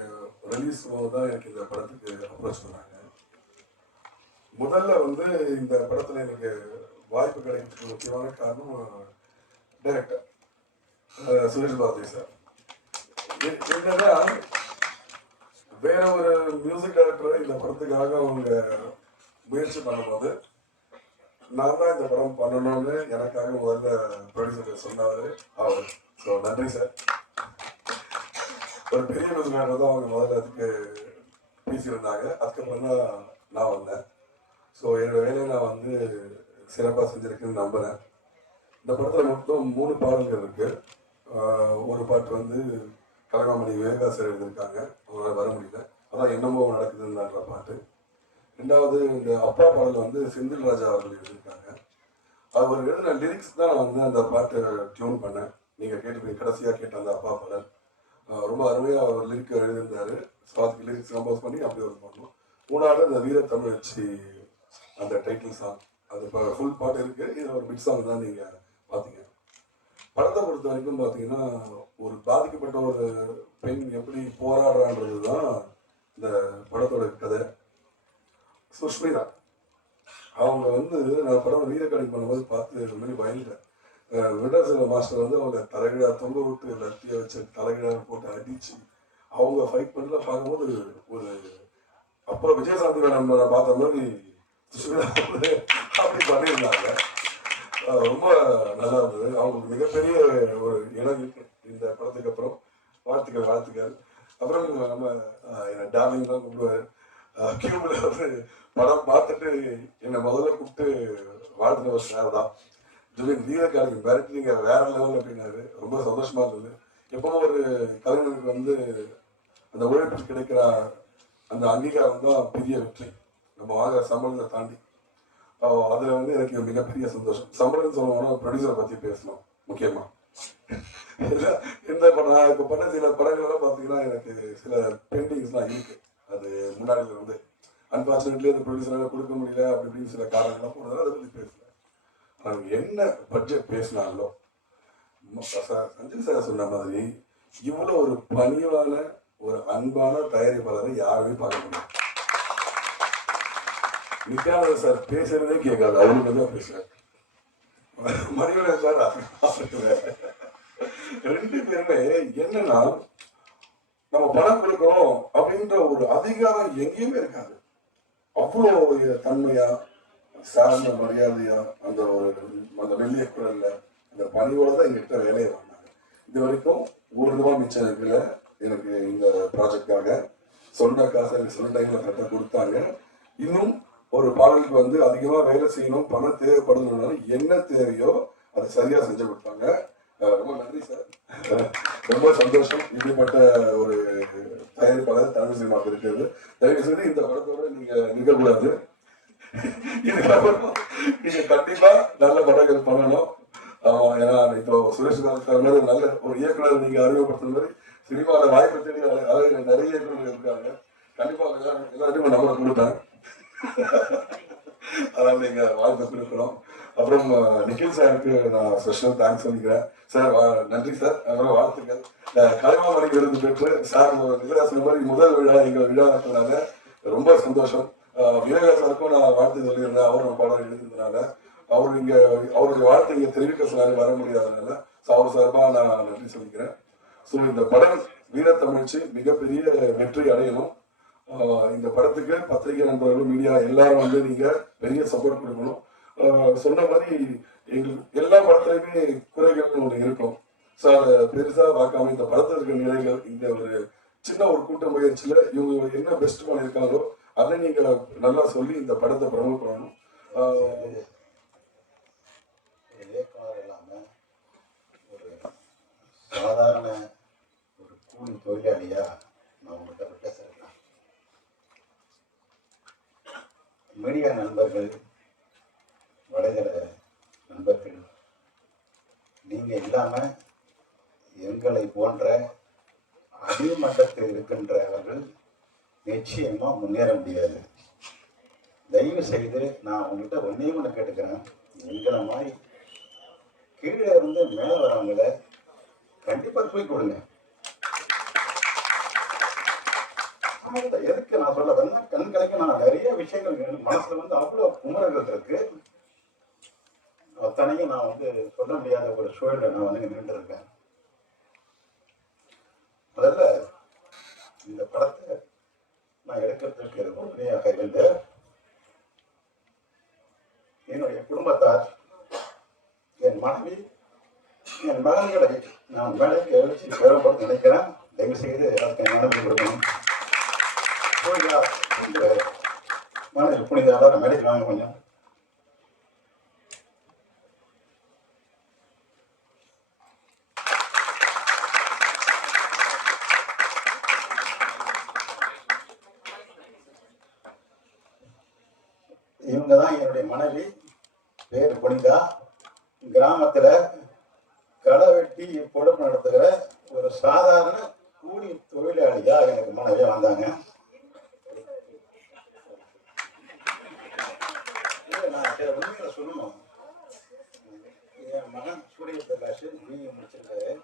ரிலீஸ் தான் எனக்கு இந்த படத்துக்கு அப்ரோச் பண்ணாங்க. முதல்ல வந்து இந்த படத்துல எனக்கு வாய்ப்பு கிடைக்கிறதுக்கு முக்கியமான காரணம் டைரக்டர் சுரேஷ் பாரதி சார். என்னன்னா, வேற ஒரு மியூசிக் டைரக்டரை இந்த படத்துக்காக அவங்க முயற்சி பண்ணும்போது நான் தான் இந்த படம் பண்ணணும்னு எனக்காக முதல்ல ப்ரொடியூசர் சொன்னாரு அவர். ஸோ நன்றி சார். ஒரு பெரிய மியூசிக் டைரக்டர் தான் அவங்க முதல்ல அதுக்கு பேசியிருந்தாங்க. அதுக்கப்புறம் தான் நான் வந்தேன். ஸோ என்னோட வேலையை நான் வந்து சிறப்பாக செஞ்சுருக்கேன்னு நம்புகிறேன். இந்த படத்தில் மொத்தம் 3 பாடல்கள் இருக்கு. ஒரு பாட்டு வந்து கலகாமணி விவேகா சார் எழுதியிருக்காங்க, அவங்களால வர முடியல, அதான் என்னமோ நடக்குதுன்ற பாட்டு. 2வது இந்த அப்பா பாடல் வந்து செந்தில் ராஜா அவர்கள் எழுதியிருக்காங்க. அவர் எழுதின லிரிக்ஸ் தான் நான் வந்து அந்த பாட்டை டியூன் பண்ணேன். நீங்கள் கேட்டு கடைசியாக கேட்ட அந்த அப்பா பாடல் ரொம்ப அருமையாக அவர் லிரிக் எழுதியிருந்தாரு. ஸோ அதுக்கு லிரிக்ஸ் கம்போஸ் பண்ணி அப்படி ஒரு பண்ணோம். 3வது இந்த வீரத்தமிழ்ச்சி அந்த டைட்டில் சாங், அது இப்போ ஃபுல் பாட்டு இருக்குது. இது ஒரு மிட் சாங் தான் நீங்கள் பார்த்தீங்க. படத்தை பொறுத்த வரைக்கும் பார்த்தீங்கன்னா, ஒரு பாதிக்கப்பட்ட ஒரு பெண் எப்படி போராடுறான்றது தான் இந்த படத்தோட கதை. சுஷ்மிதா அவங்க வந்து நான் படம் வீரக்கடை பண்ணும்போது பார்த்து ரொம்ப பயந்துட்டேன். விடசில மாஸ்டர் வந்து அவங்க தலைகீழா தொங்க விட்டு லத்தியை வச்சு தலைகீழா போட்டு அடிச்சு அவங்க ஃபைட் பண்ணல பார்க்கும்போது ஒரு அப்போ விஜயசாந்தி மேடம் பார்த்த மாதிரி சுஷ்மிதா அப்படி பண்ணியிருந்தாங்க. ரொம்ப நல்லா இருந்தது. அவங்களுக்கு மிகப்பெரிய ஒரு இடம் இருக்கு இந்த படத்துக்கு அப்புறம். வாழ்த்துக்கள். அப்புறம் நம்ம டார்லிங் தான் கூப்பிடுவாரு. கியூபில் வந்து படம் பார்த்துட்டு என்னை முதல்ல கூப்பிட்டு வாழ்த்துன ஒரு சார் தான். ஜூலியன் வீரக்காரங்க மிரட்டிங்க வேற லெவல் அப்படின்னாரு. ரொம்ப சந்தோஷமா இருந்தது. எப்பவும் ஒரு கலைஞருக்கு வந்து அந்த உழைப்புக்கு கிடைக்கிற அந்த அங்கீகாரம் தான் பெரிய வெற்றி. நம்ம வாங்குற சம்பளத்தை தாண்டி அதுல வந்து எனக்கு மிகப்பெரிய சந்தோஷம். சம்பளம் சொல்லணும்னா ப்ரொடியூசரை பத்தி பேசணும் முக்கியமா. இந்த படம் நான் இப்போ பண்ண சில படங்கள்லாம் பார்த்தீங்கன்னா எனக்கு சில பெயிண்டிங்ஸ்லாம் இருக்கு. அது முன்னாடியில இருந்து அன்பார்ச்சுனேட்லி அந்த ப்ரொடியூசரால் கொடுக்க முடியல அப்படி இப்படின்னு சில காரணங்கள்லாம் போனதால அதை பற்றி பேசல. அவங்க என்ன பட்ஜெட் பேசினாங்களோ சஞ்சய் சார் சொன்ன மாதிரி இவ்வளோ ஒரு பணிவான ஒரு அன்பான தயாரிப்பாளரை யாருமே பார்க்க முடியாது. நித்யானந்த சார் பேசுறதே கேட்காது, அவருக்கு தான் பேசுறாரு. மணிவண்ணன் சார் ரெண்டு பேருமே என்னன்னா நம்ம பணம் கொடுக்கணும் அப்படின்ற ஒரு அதிகாரம் எங்கேயுமே இருக்காது. அவ்வளோ தன்மையா சார்ந்த மரியாதையா அந்த வெள்ளிய குரல்ல அந்த பணியோட தான் எங்ககிட்ட வேலையை வாங்கினாங்க. இது வரைக்கும் ₹1 மிச்சம் இருக்குல்ல எனக்கு இந்த ப்ராஜெக்டாக. சொன்ன காசை எனக்கு சொன்ன டைம்ல கரெக்டாக கொடுத்தாங்க. இன்னும் ஒரு பாடலுக்கு வந்து அதிகமா வேலை செய்யணும், பணம் தேவைப்படுதுனால என்ன தேவையோ அதை சரியா செஞ்சு கொடுத்தாங்க. ரொம்ப நன்றி சார், ரொம்ப சந்தோஷம். இப்படிப்பட்ட ஒரு தயாரிப்பாளர் தமிழ் சினிமாவுக்கு இருக்கிறது. தயவு செய்து இந்த படத்தோட நீங்க நிற்கக்கூடாது. இதுக்கப்புறம் நீங்க கண்டிப்பா நல்ல படங்கள் பண்ணணும். ஏன்னா இப்போ சுரேஷ் சார் மாதிரி நல்ல ஒரு இயக்குனர் நீங்க அறிமுகப்படுத்துற மாதிரி சினிமாவில் வாய்ப்பு தேடி நிறைய இயக்குநர்கள் இருக்காங்க. கண்டிப்பா எல்லாருக்கும் நம்பரை கொடுப்பேன், அதனால நீங்க வாழ்த்து கொடுக்கணும். அப்புறம் நிக்கில் சாருக்கு நான் ஸ்பெஷல் தேங்க்ஸ் சொல்லிக்கிறேன் சார். நன்றி சார். அப்புறம் வாழ்த்துக்கள். கலைமாமணி விருது பெற்று சார் நிகராசன் மாதிரி முதல் விழா எங்கள் விழா நடத்துனாங்க, ரொம்ப சந்தோஷம். விவேகா சாருக்கும் நான் வாழ்த்து சொல்லியிருந்தேன், அவர் பாடம் எழுதுறதுனால அவர் இங்க அவருடைய வாழ்த்து இங்க தெரிவிக்க சொன்னாங்க, வர முடியாதனால அவர் சார்பாக நான் நன்றி சொல்லிக்கிறேன். ஸோ இந்த படம் வீரத்தமிழ்ச்சி மிகப்பெரிய வெற்றி அடையணும். இந்த படத்துக்கு பத்திரிகை நண்பர்கள், மீடியா எல்லாரும் வந்து நீங்க பெரிய சப்போர்ட் கொடுக்கணும். சொன்ன மாதிரி எங்களுக்கு எல்லா படத்துலையுமே குறைகள் ஒன்று இருக்கும். ஸோ அதை பெருசா பார்க்காம இந்த படத்தில் இருக்கிற நிலைகள், இந்த ஒரு சின்ன ஒரு கூட்ட முயற்சியில இவங்க என்ன பெஸ்ட் பண்ணியிருக்காங்களோ அதை நீங்க நல்லா சொல்லி இந்த படத்தை ப்ரமோட் பண்ணணும். இயக்குனர் இல்லாம ஒரு சாதாரண ஒரு கூலி தொழிலாளியா நான் உங்கள்கிட்ட பேசுறேன். மீடியா நண்பர்கள், வலைதள நண்பர்கள், நீங்க இல்லாம எங்களை போன்ற அடிமட்டத்தில் இருக்கின்றவர்கள் நிச்சயமா முன்னேற முடியாது. தயவு செய்து நான் உங்ககிட்ட ஒண்ணு கேட்டுக்கிறேன், எங்களை மாதிரி கீழே இருந்து மேலே வரவங்கள கண்டிப்பா தூக்கி கொடுங்க. எதுக்கு நான் சொல்ல கண் கலைக்க நான் நிறைய விஷயங்கள் மனசுல வந்து அவ்வளவு குமரங்கள் இருக்கு. அத்தனையும் நான் வந்து சொல்ல முடியாத ஒரு சூழலை நான் வந்து நின்று இருக்கேன். முதல்ல இந்த படத்தை நான் எடுக்கிறதுக்கு உறுதுணையாக இருந்த என்னுடைய குடும்பத்தார், என் மனைவி, என் மகன்களை நான் வேலைக்கு எழுச்சி பெறப்படுத்த நினைக்கிறேன். தயவு செய்து அதுக்கு நடந்து கொடுக்கணும். மனைவி புனிதால வேலைக்கு வாங்க கொஞ்சம். இவங்க தான் என்னுடைய மனைவி, பேர் புனிதா. கிராமத்துல களை வெட்டி பொழப்பு நடத்துகிற ஒரு சாதாரண கூலி தொழிலாளியா எனக்கு மனைவியா வந்தாங்க. நான் உண்மையில சொல்லணும், என் மகன் சூரிய பிரகாஷ் பிஏ முடிச்சிருக்காரு.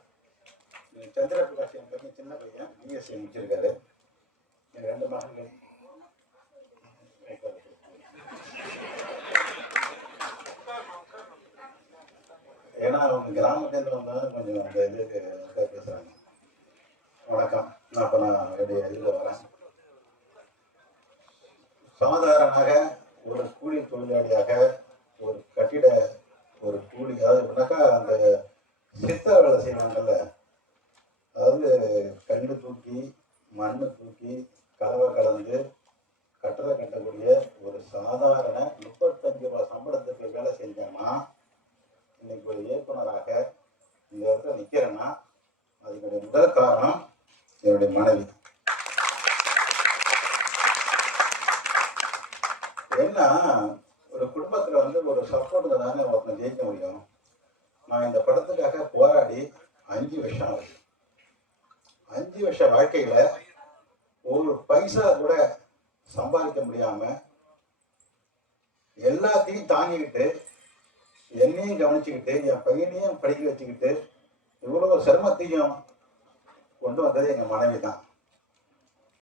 சந்திர பிரகாஷ் என் பையன் சின்ன பையன் பிஎஸ்சி முடிச்சிருக்காரு. என் 2 மகன்கள். ஏன்னா அவங்க கிராமத்துல வந்தாலும் கொஞ்சம் அந்த இதுக்கு பேசுறாங்க. வணக்கம், நான் இதில் வரேன். சாதாரணமாக ஒரு கூலி தொழிலாளியாக ஒரு கட்டிட ஒரு கூலி, அதாவதுனாக்கா அந்த சித்த வேலை செய்வாங்கல்ல, அதாவது கல் தூக்கி மண் தூக்கி கலவை கலந்து கட்டளை கட்டக்கூடிய ஒரு சாதாரண 35 ரூபாய் சம்பளத்துக்கு வேலை செஞ்சேன்னா இன்னைக்கு ஒரு இயக்குனராக இந்த இடத்துல நிற்கிறேன்னா அதுக்கு முதல் காரணம் என்னுடைய மனைவி. ஏன்னா ஒரு குடும்பத்துல வந்து ஒரு சப்போர்ட்ல தானே ஒருத்தனை ஜெயிக்க முடியும். நான் இந்த படத்துக்காக போராடி வருஷம் ஆகுது. 5 வருஷ வாழ்க்கையில ஒரு பைசா கூட சம்பாதிக்க முடியாம எல்லாத்தையும் தாங்கிக்கிட்டு என்னையும் கவனிச்சுக்கிட்டு என் பையனையும் படிக்க வச்சுக்கிட்டு இவ்வளவு சிரமத்தையும் கொண்டு வந்தது எங்க மனைவி தான்.